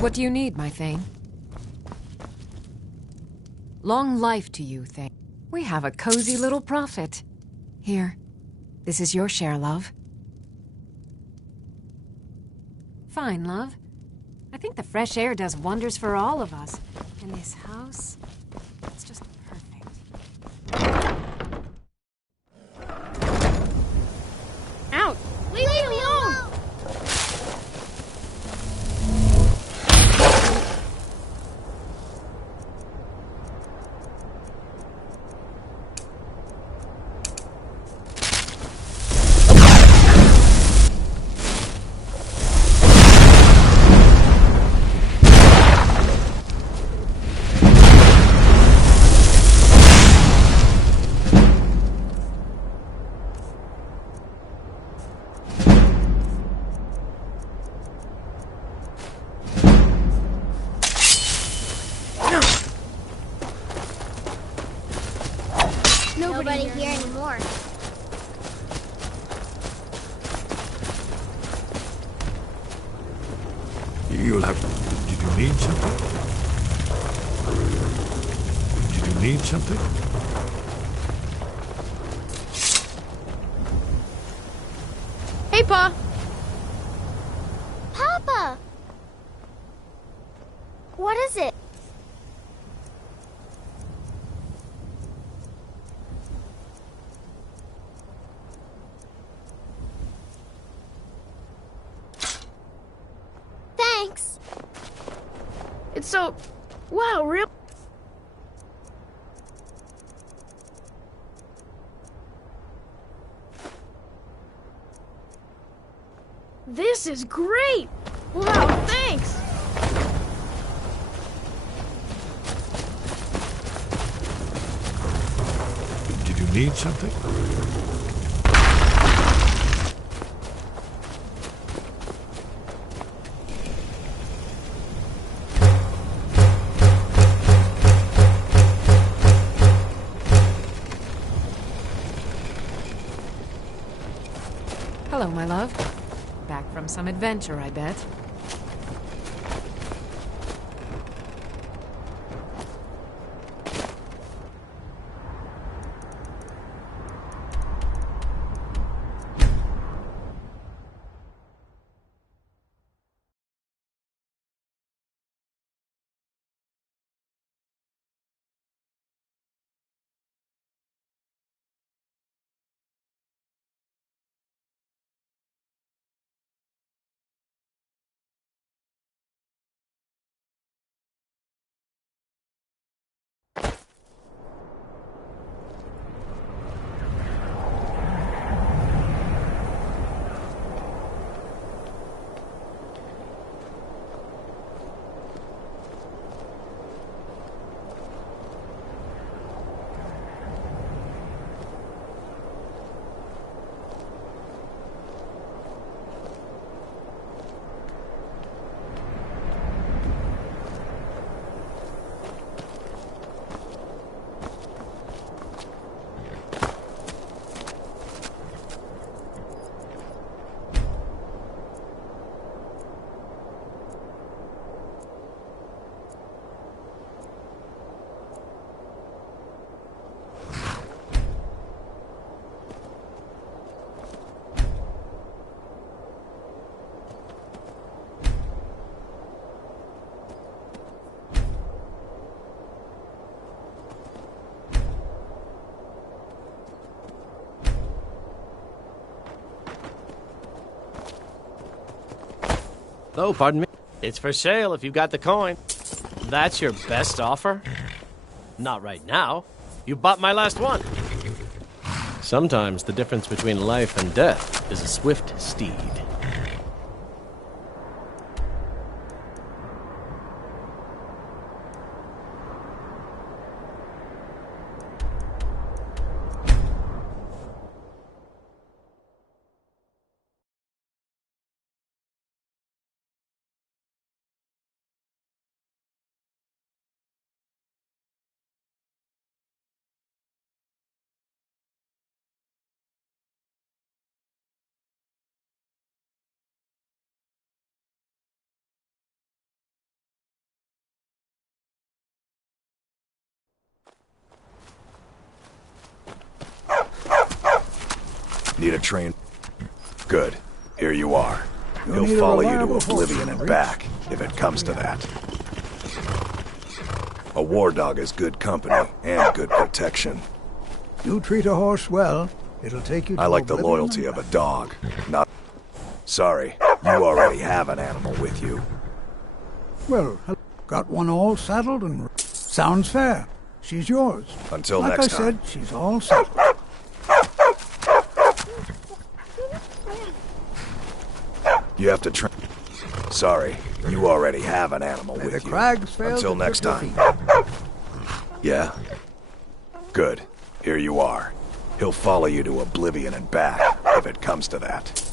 What do you need, my Thane? Long life to you, Thane. We have a cozy little prophet. Here, this is your share, love. Fine, love. I think the fresh air does wonders for all of us. And this house, it's just perfect. Out! Leave me alone! Nobody here anymore. You'll have... Did you need something? Did you need something? Hey, Pa! Papa! What is it? Thanks. It's so... Wow, real... This is great! Wow, thanks! Did you need something? Hello, my love. Back from some adventure, I bet. Oh, pardon me. It's for sale if you've got the coin. That's your best offer? Not right now. You bought my last one. Sometimes the difference between life and death is a swift steed. Need a train? Good. Here you are. You'll He'll need a follow you to reliable oblivion horse, and back, if it comes to that. A war dog is good company and good protection. You treat a horse well, it'll take you to I like the oblivion loyalty of a dog, not... Sorry, you already have an animal with you. Well, got one all saddled and... Sounds fair. She's yours. Until like next I time. said, she's all saddled. You have to train... Sorry, you already have an animal with the you. crags fail Until to next grip your time. Yeah? Good. Here you are. He'll follow you to oblivion and back, if it comes to that.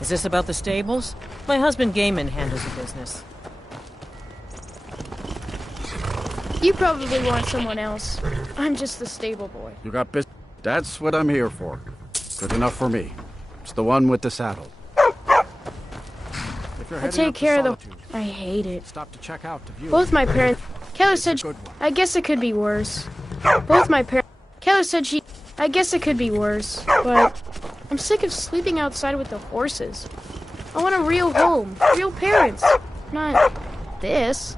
Is this about the stables? My husband Gaiman handles the business. You probably want someone else. I'm just the stable boy. You got business. That's what I'm here for. Good enough for me. It's the one with the saddle. If you're I heading take up to care of the... Solitude, I hate it. Stop to check out the view. Both my parents... Keller said... I guess it could be worse. Both my parents... Keller said she... I guess it could be worse. But... I'm sick of sleeping outside with the horses. I want a real home. Real parents. Not... this.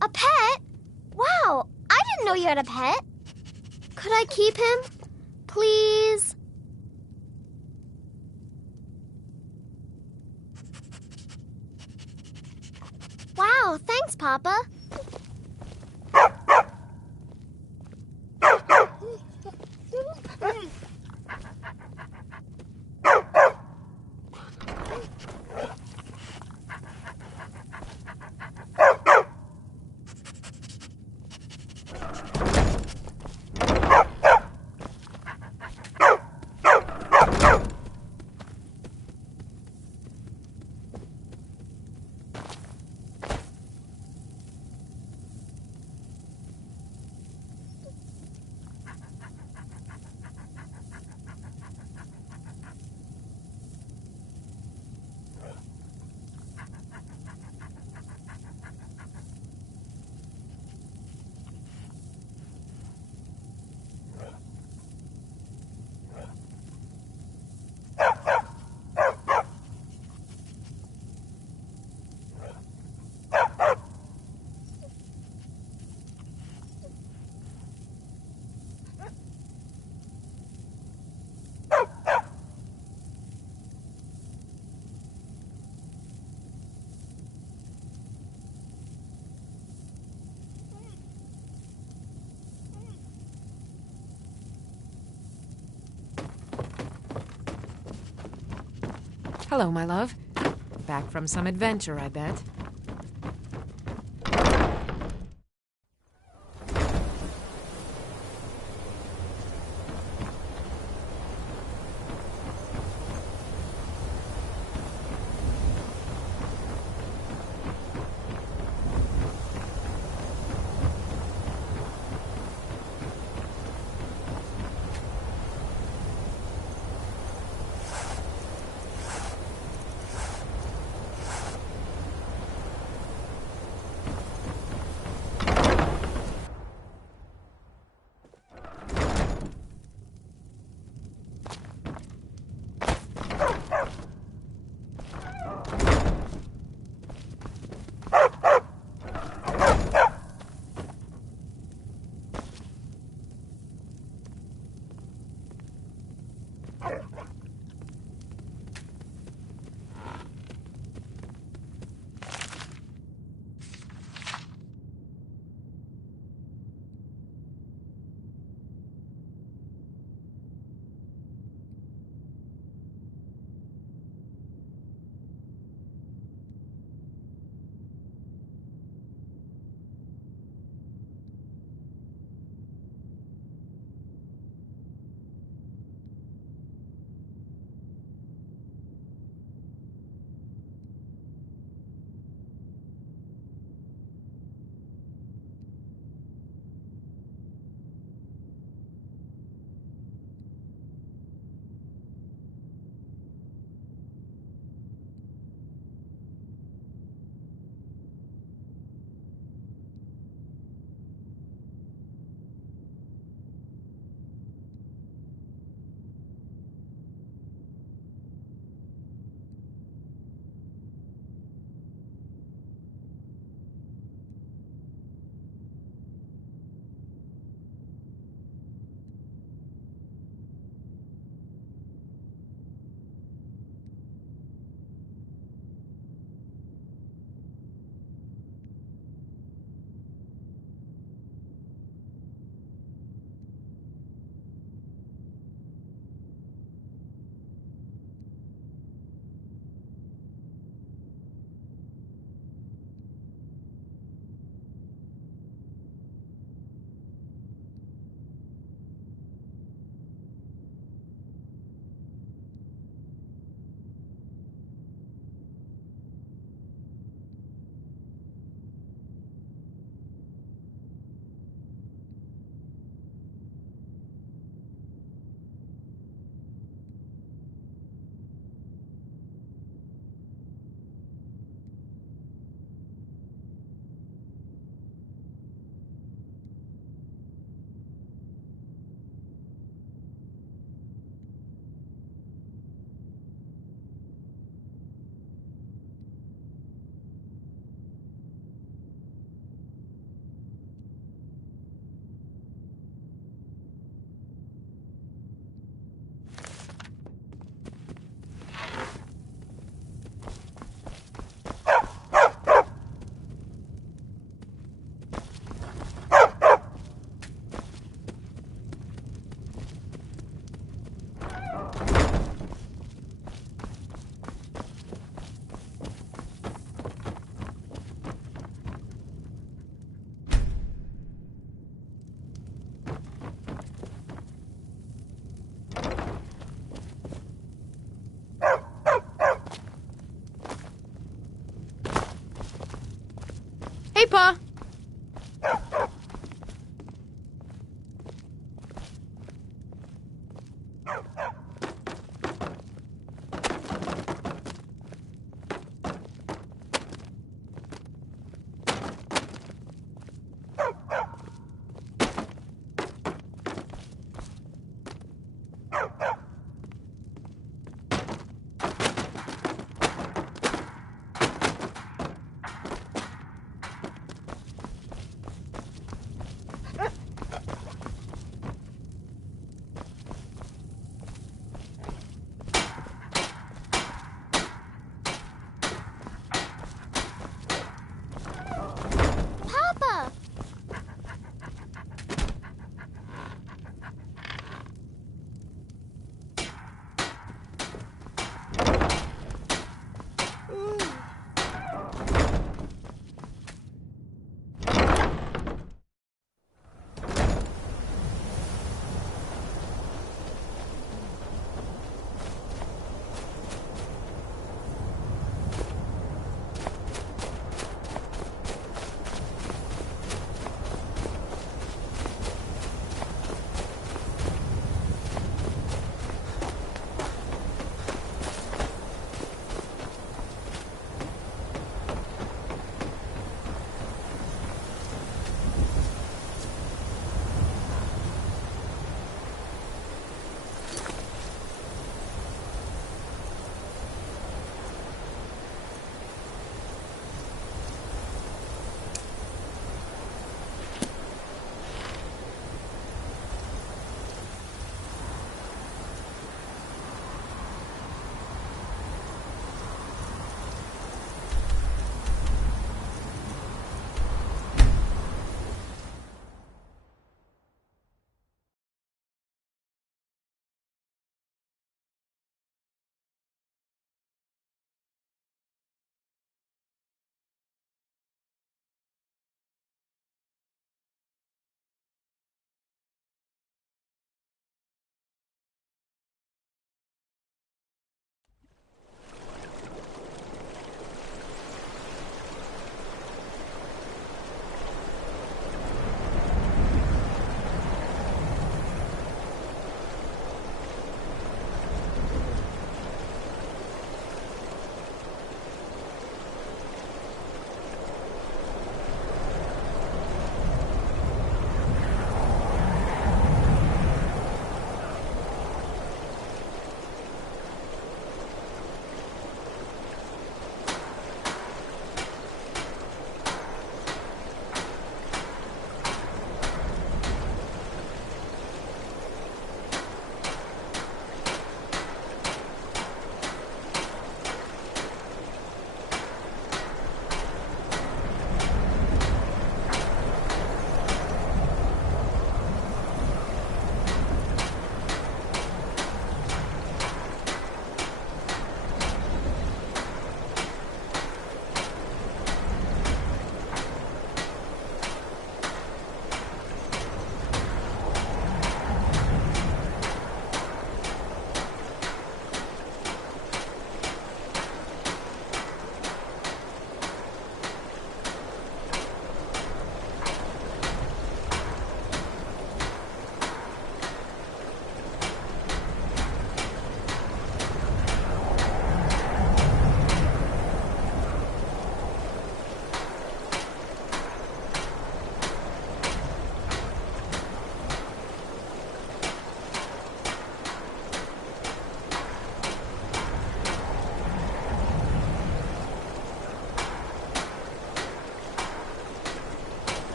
A pet? Wow, I didn't know you had a pet. Could I keep him? Please? Wow, thanks, Papa. Hello, my love. Back from some adventure, I bet. Pa.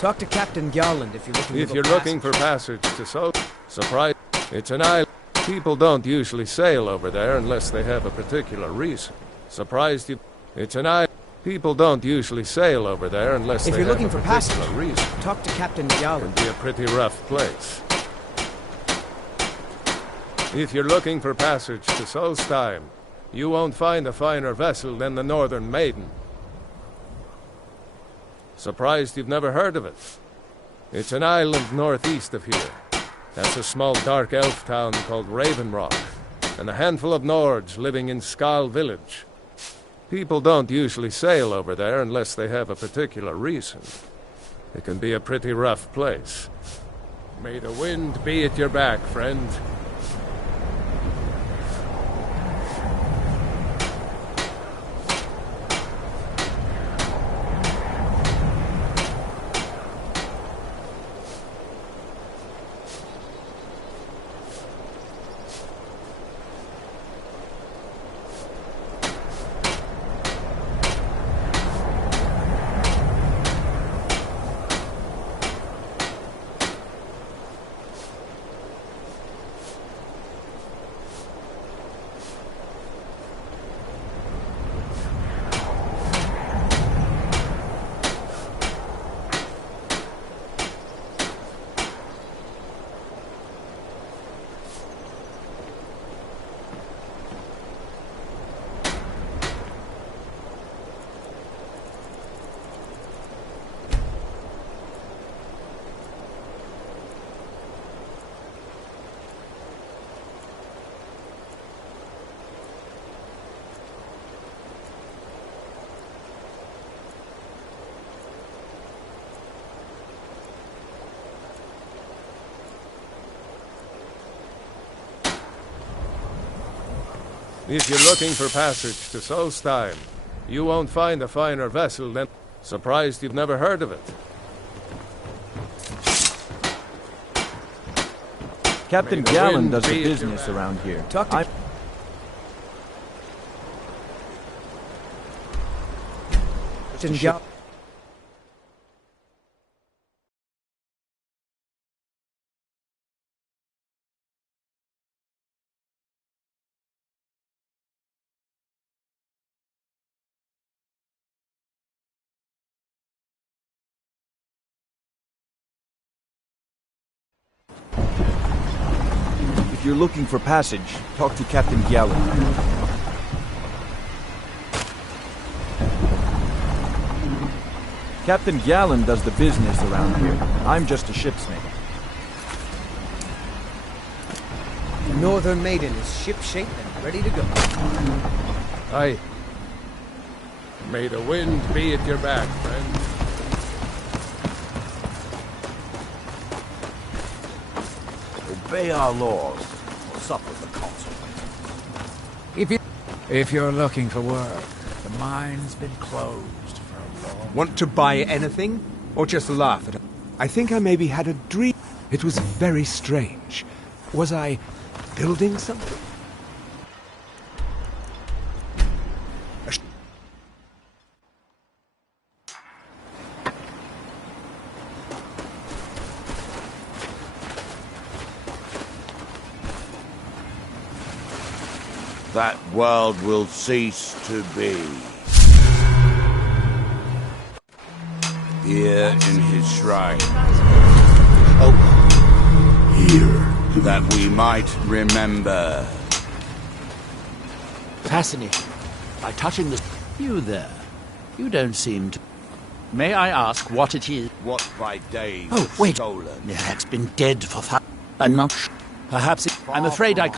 Talk to Captain Garland if you're looking If for you're looking for passage to Surprise. It's an island. People don't usually sail over there unless they have a particular reason. Surprised you. It's an island. People don't usually sail over there unless If they you're have looking a for particular passage, reason. talk to Captain It Garland. can be a pretty rough place. If you're looking for passage to Solstheim, you won't find a finer vessel than the Northern Maiden. Surprised you've never heard of it. It's an island northeast of here. That's a small dark elf town called Raven Rock, and a handful of Nords living in Skal Village. People don't usually sail over there unless they have a particular reason. It can be a pretty rough place. May the wind be at your back, friend. If you're looking for passage to Solstheim, you won't find a finer vessel than... Surprised you've never heard of it. Captain Gallen does the business around here. Talk to... Captain Garland. If you're looking for passage, talk to Captain Gallen. Captain Gallen does the business around here. I'm just a ship's mate. The Northern Maiden is ship-shape and ready to go. Aye. May the wind be at your back, friend. Obey our laws, or suffer the consequences. If you're looking for work, the mine's been closed for a long... Want to buy anything? Or just laugh at it? I think I maybe had a dream. It was very strange. Was I building something? That world will cease to be. Here in his shrine. Oh, here. That we might remember. Fascinating. By touching this... You there. You don't seem to... May I ask what it is? What by day Oh, wait. stolen. It's been dead for I'm not sure. Perhaps I'm afraid I...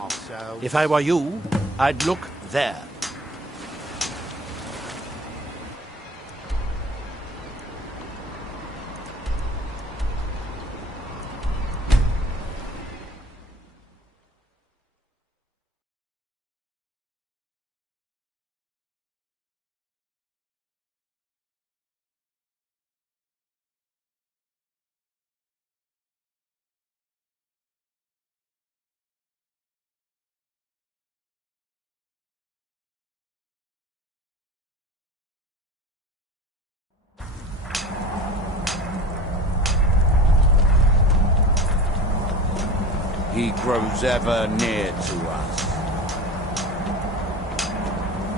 If I were you, I'd look there. he grows ever near to us.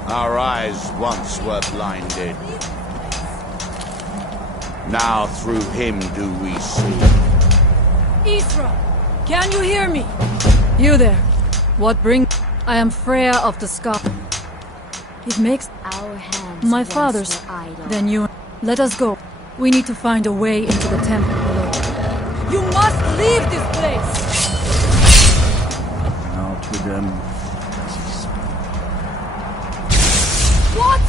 Our eyes once were blinded. Now through him do we see. Isra, can you hear me? You there. What brings... I am Freya of the Sky. It makes... Our hands my once father's... were idle. Then you... Let us go. We need to find a way into the temple below. You must leave this place! Out with them. What?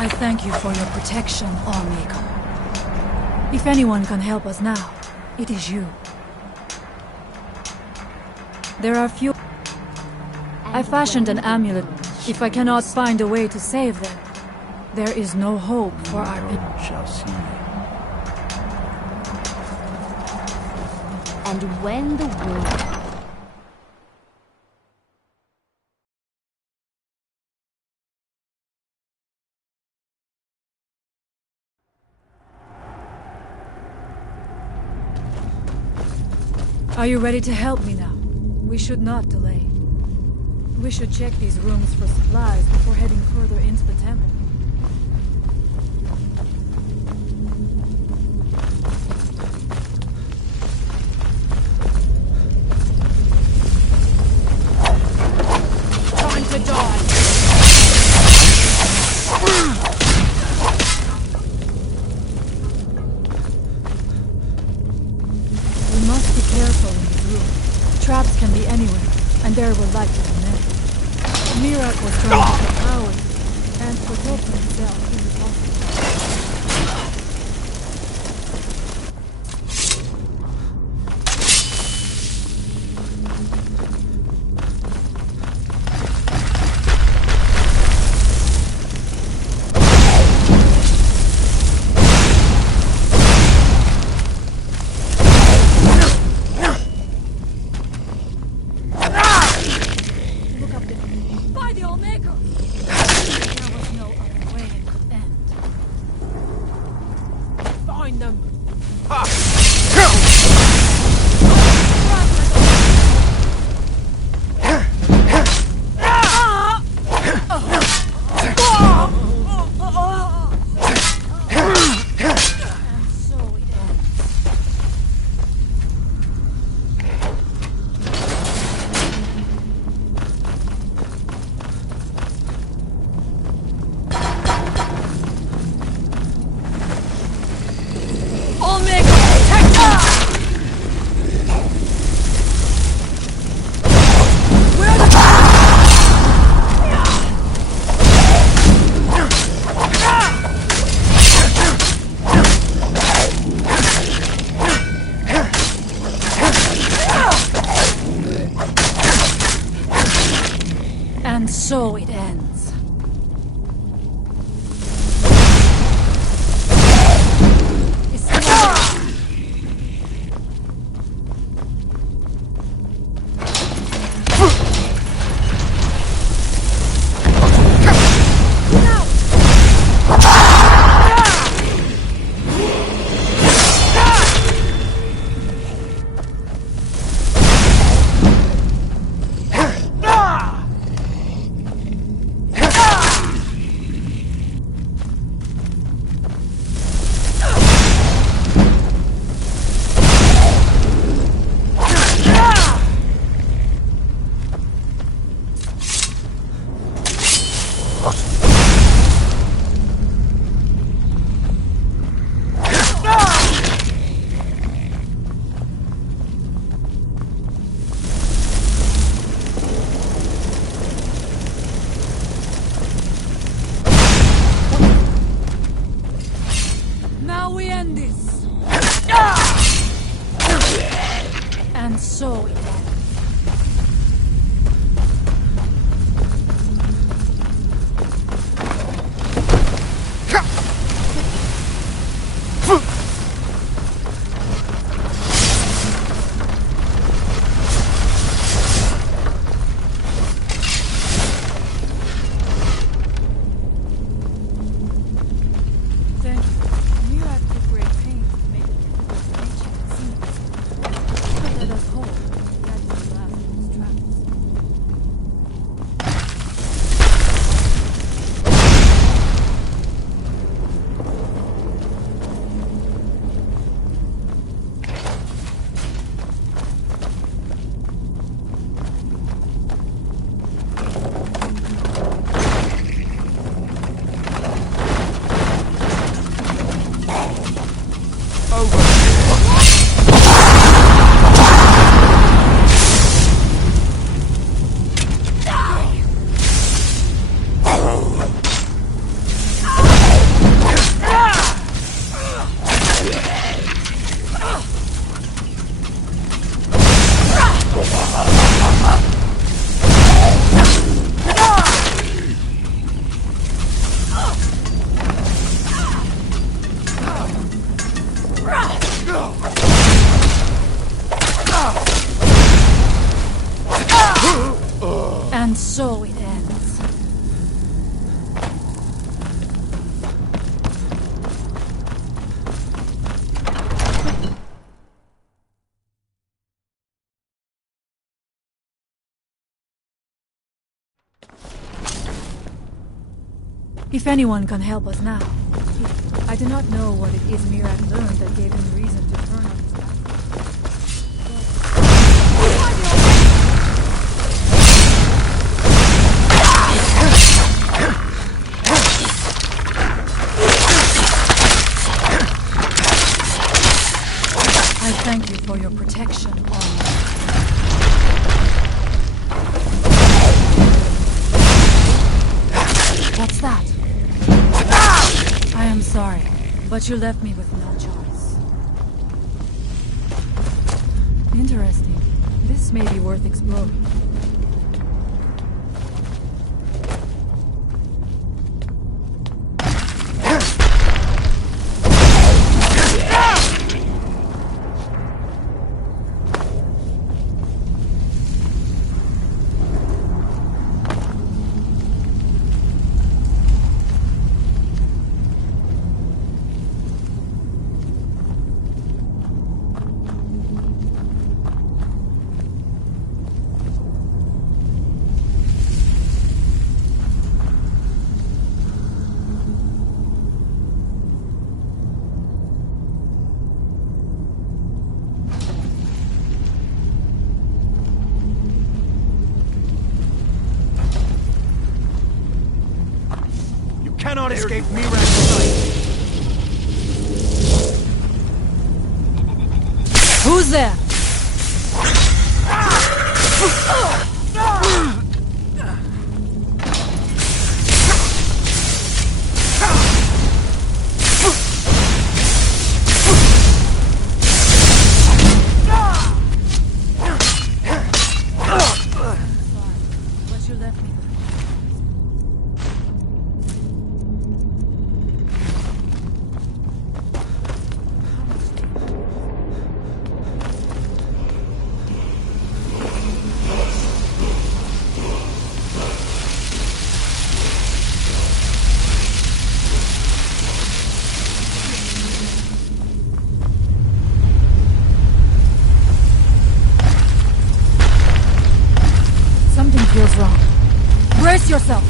I thank you for your protection, Allmaker. If anyone can help us now, it is you. There are few... I fashioned an amulet. If I cannot find a way to save them, there is no hope for our people. Shall see. And when the world... Are you ready to help me now? We should not delay. We should check these rooms for supplies before heading further into the temple. Time to die! We must be careful in this room. Traps can be anywhere, and there will likely be many. Mirak was trying to get power, and protect himself in the hospital. And so it ends. And so it ends. If anyone can help us now. I do not know what it is Mirak learned that gave him reason to turn on his back. I thank you for your protection, all. What's that? I am sorry, but you left me with no choice. Interesting. This may be worth exploring. Cannot escape Mirak's sight. Who's there? But you left me. Something feels wrong. Brace yourself!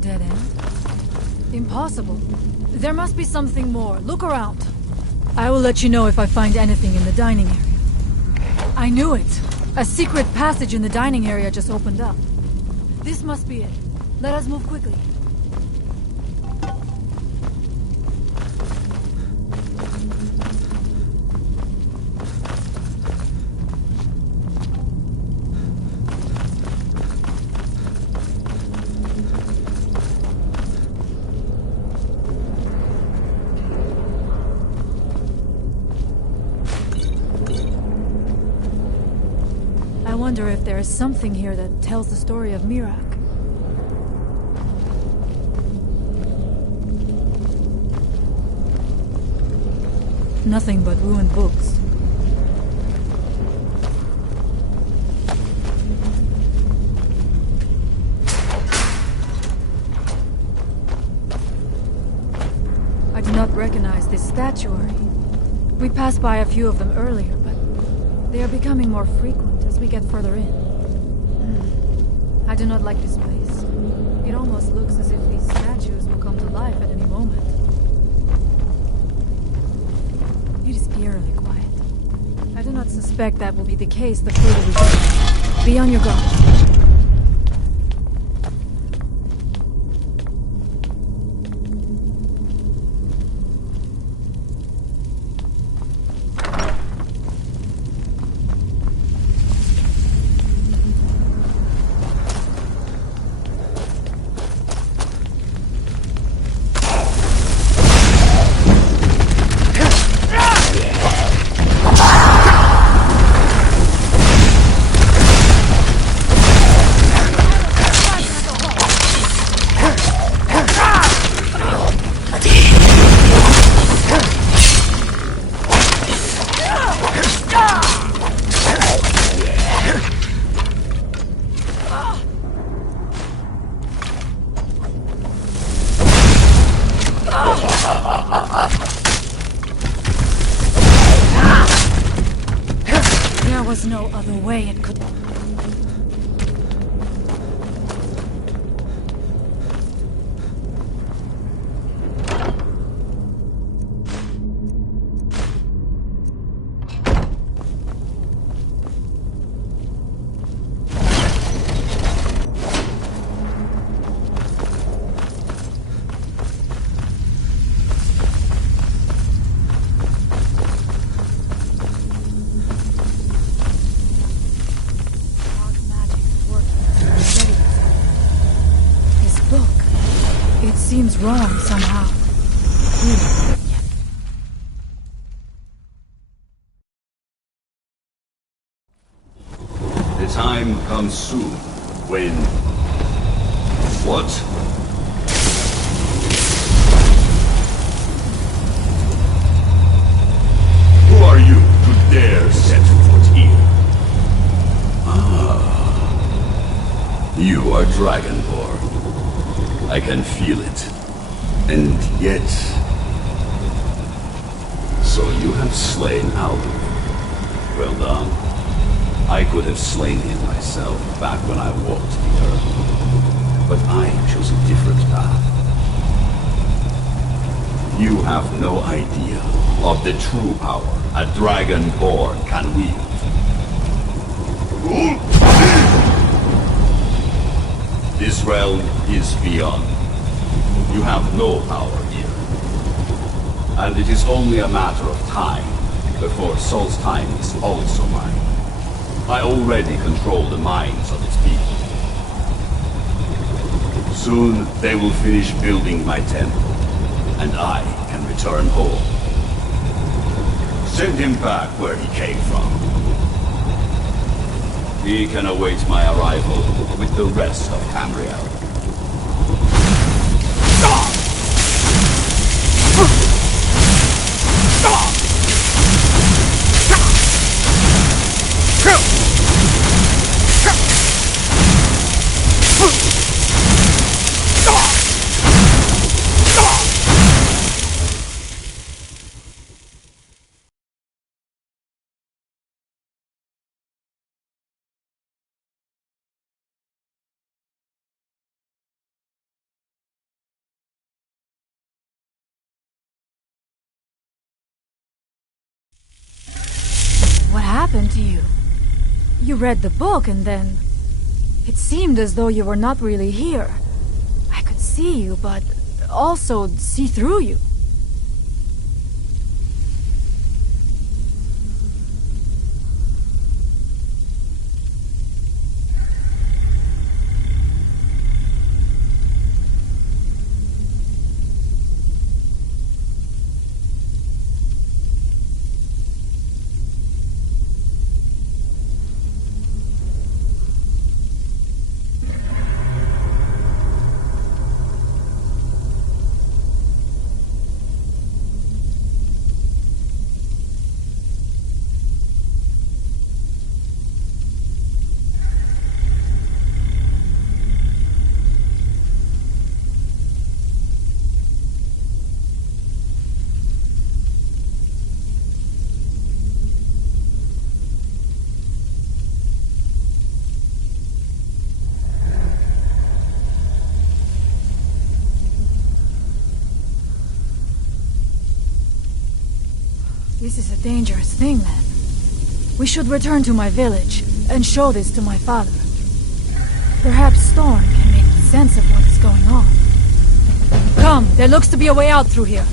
Dead end? Impossible. There must be something more. Look around. I will let you know if I find anything in the dining area. I knew it. A secret passage in the dining area just opened up. This must be it. Let us move quickly. I wonder if there is something here that tells the story of Mirak. Nothing but ruined books. I do not recognize this statuary. We passed by a few of them earlier, but they are becoming more frequent as we get further in. I do not like this place. It almost looks as if these statues will come to life at any moment. It is eerily quiet. I do not suspect that will be the case the further we go. Be on your guard. There was no other way it could... Seems wrong somehow. The time comes soon when... What? Who are you to dare set foot here? Ah. You are Dragonborn. I can feel it. And yet... So you have slain Alden. Well done. I could have slain him myself back when I walked the earth. But I chose a different path. You have no idea of the true power a Dragonborn can wield. This realm is beyond. You have no power here. And it is only a matter of time before Sol's time is also mine. I already control the minds of its people. Soon they will finish building my temple, and I can return home. Send him back where he came from. He can await my arrival with the rest of Tamriel. What happened to you? You read the book and then... It seemed as though you were not really here. I could see you, but also see through you. This is a dangerous thing, then. We should return to my village and show this to my father. Perhaps Thorn can make sense of what is going on. Come, there looks to be a way out through here.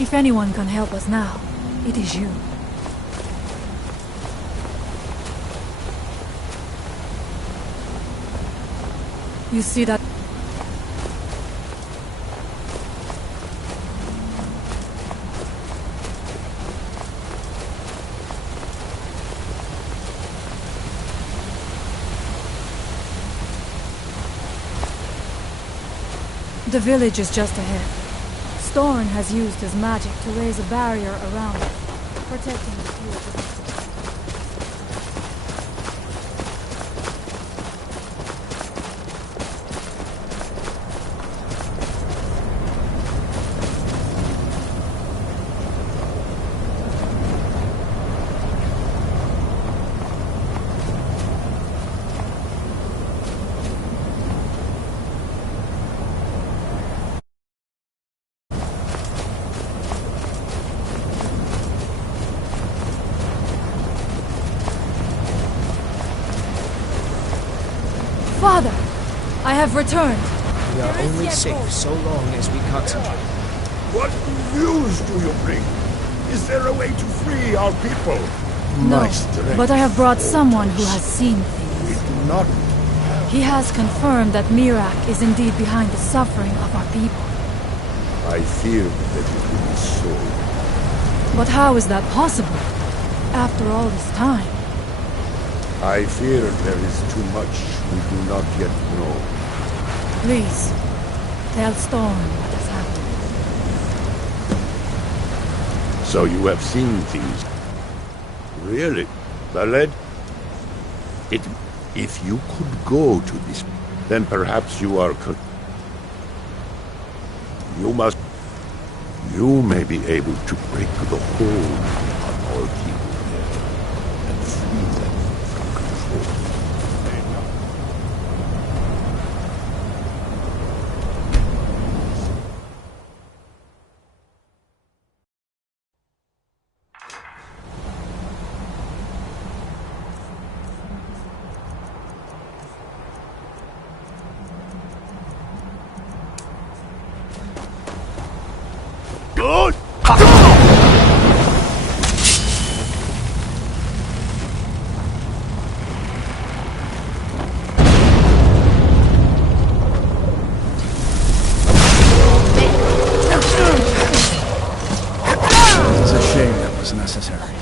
If anyone can help us now, it is you. You see that? The village is just ahead. Storn has used his magic to raise a barrier around it, protecting the field. Father, I have returned. We are only safe so long as we concentrate. What news do you bring? Is there a way to free our people? No, but I have brought someone who has seen things. We do not. He has confirmed that Mirak is indeed behind the suffering of our people. I feared that it would be so. But how is that possible? After all this time? I fear there is too much we do not yet know. Please, tell Storm what has happened. So you have seen things? Really? Baled? If you could go to this, then perhaps you are You must... You may be able to break the hold on all people there and free them from control. Good! It's a shame that was necessary.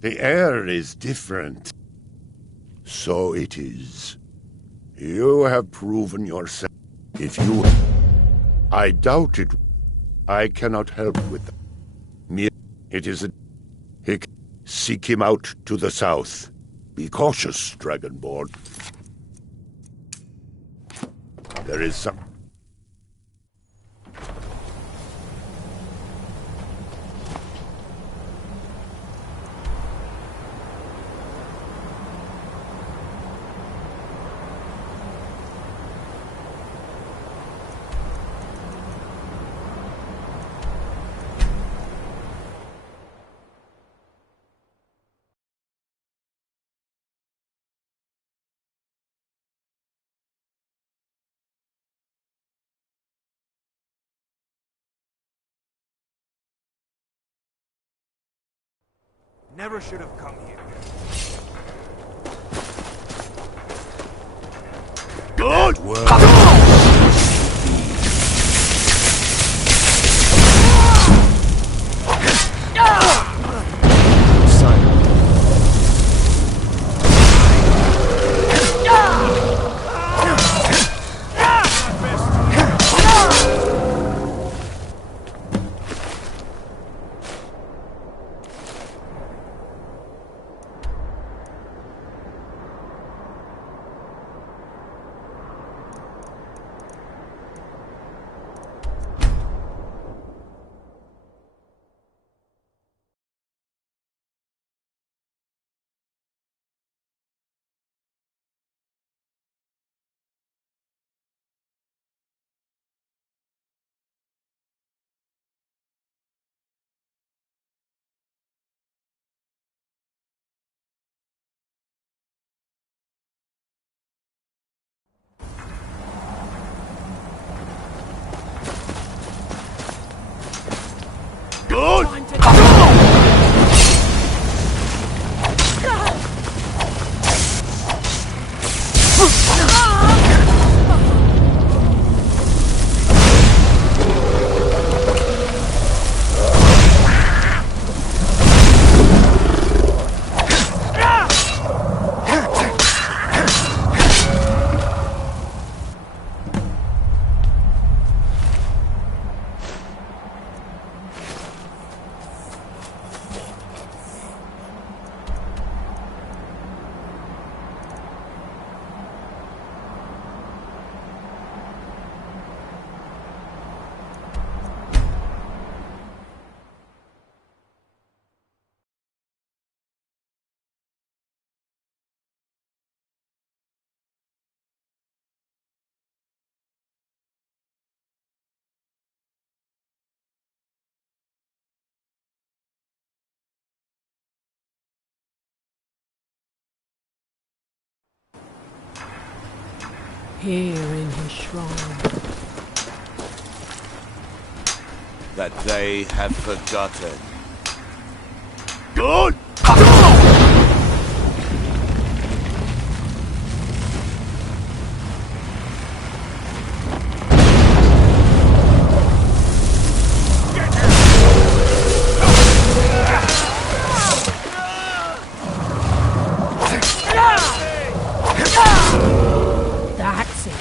The air is different. So it is. You have proven yourself. If you... I doubt it. I cannot help with that. It is a... Seek him out to the south. Be cautious, Dragonborn. There is some... Never should have come here. That world. Good. Here in his shrine. That they have forgotten. Good. That's it.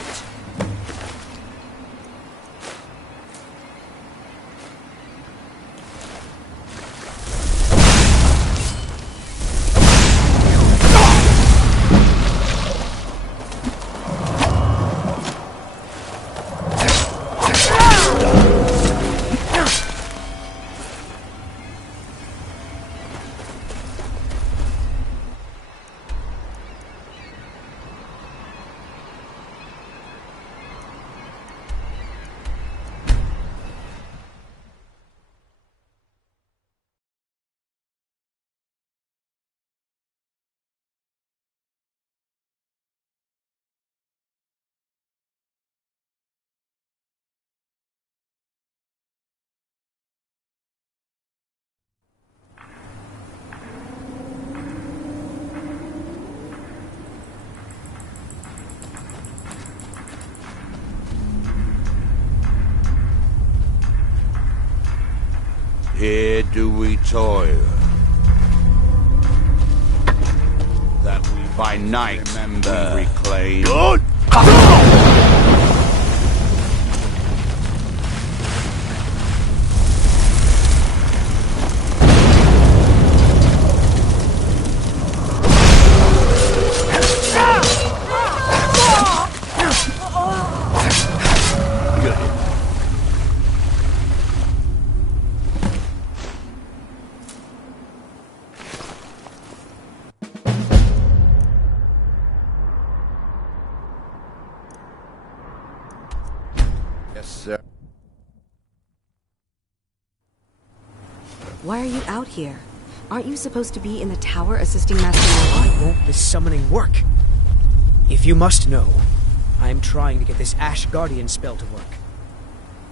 Here do we toil, that we by night remember we reclaim. Good. Yes, sir. Why are you out here? Aren't you supposed to be in the tower assisting Master Noah? Why won't this summoning work? If you must know, I am trying to get this Ash Guardian spell to work.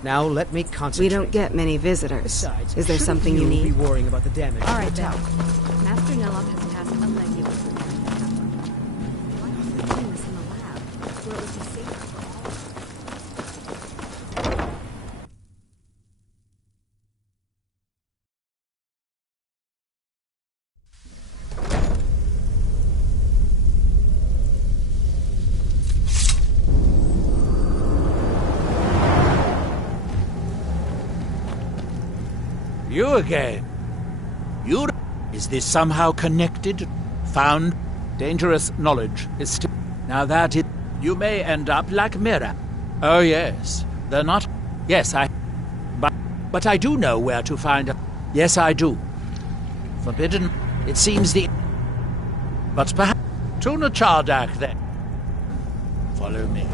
Now let me concentrate. We don't get many visitors. Besides, is there something you need? Be worrying about the damage. All right, now. Master Nelop has passed a legulus in the tower. Why wasn't he doing this in the lab? Where it would be safer? You again. You... Is this somehow connected? Found? Dangerous knowledge is still... Now that it... You may end up like Mira. Oh, yes. They're not... Yes, But I do know where to find... Yes, I do. Forbidden... It seems the... But perhaps... Tuna Chardak, then. Follow me.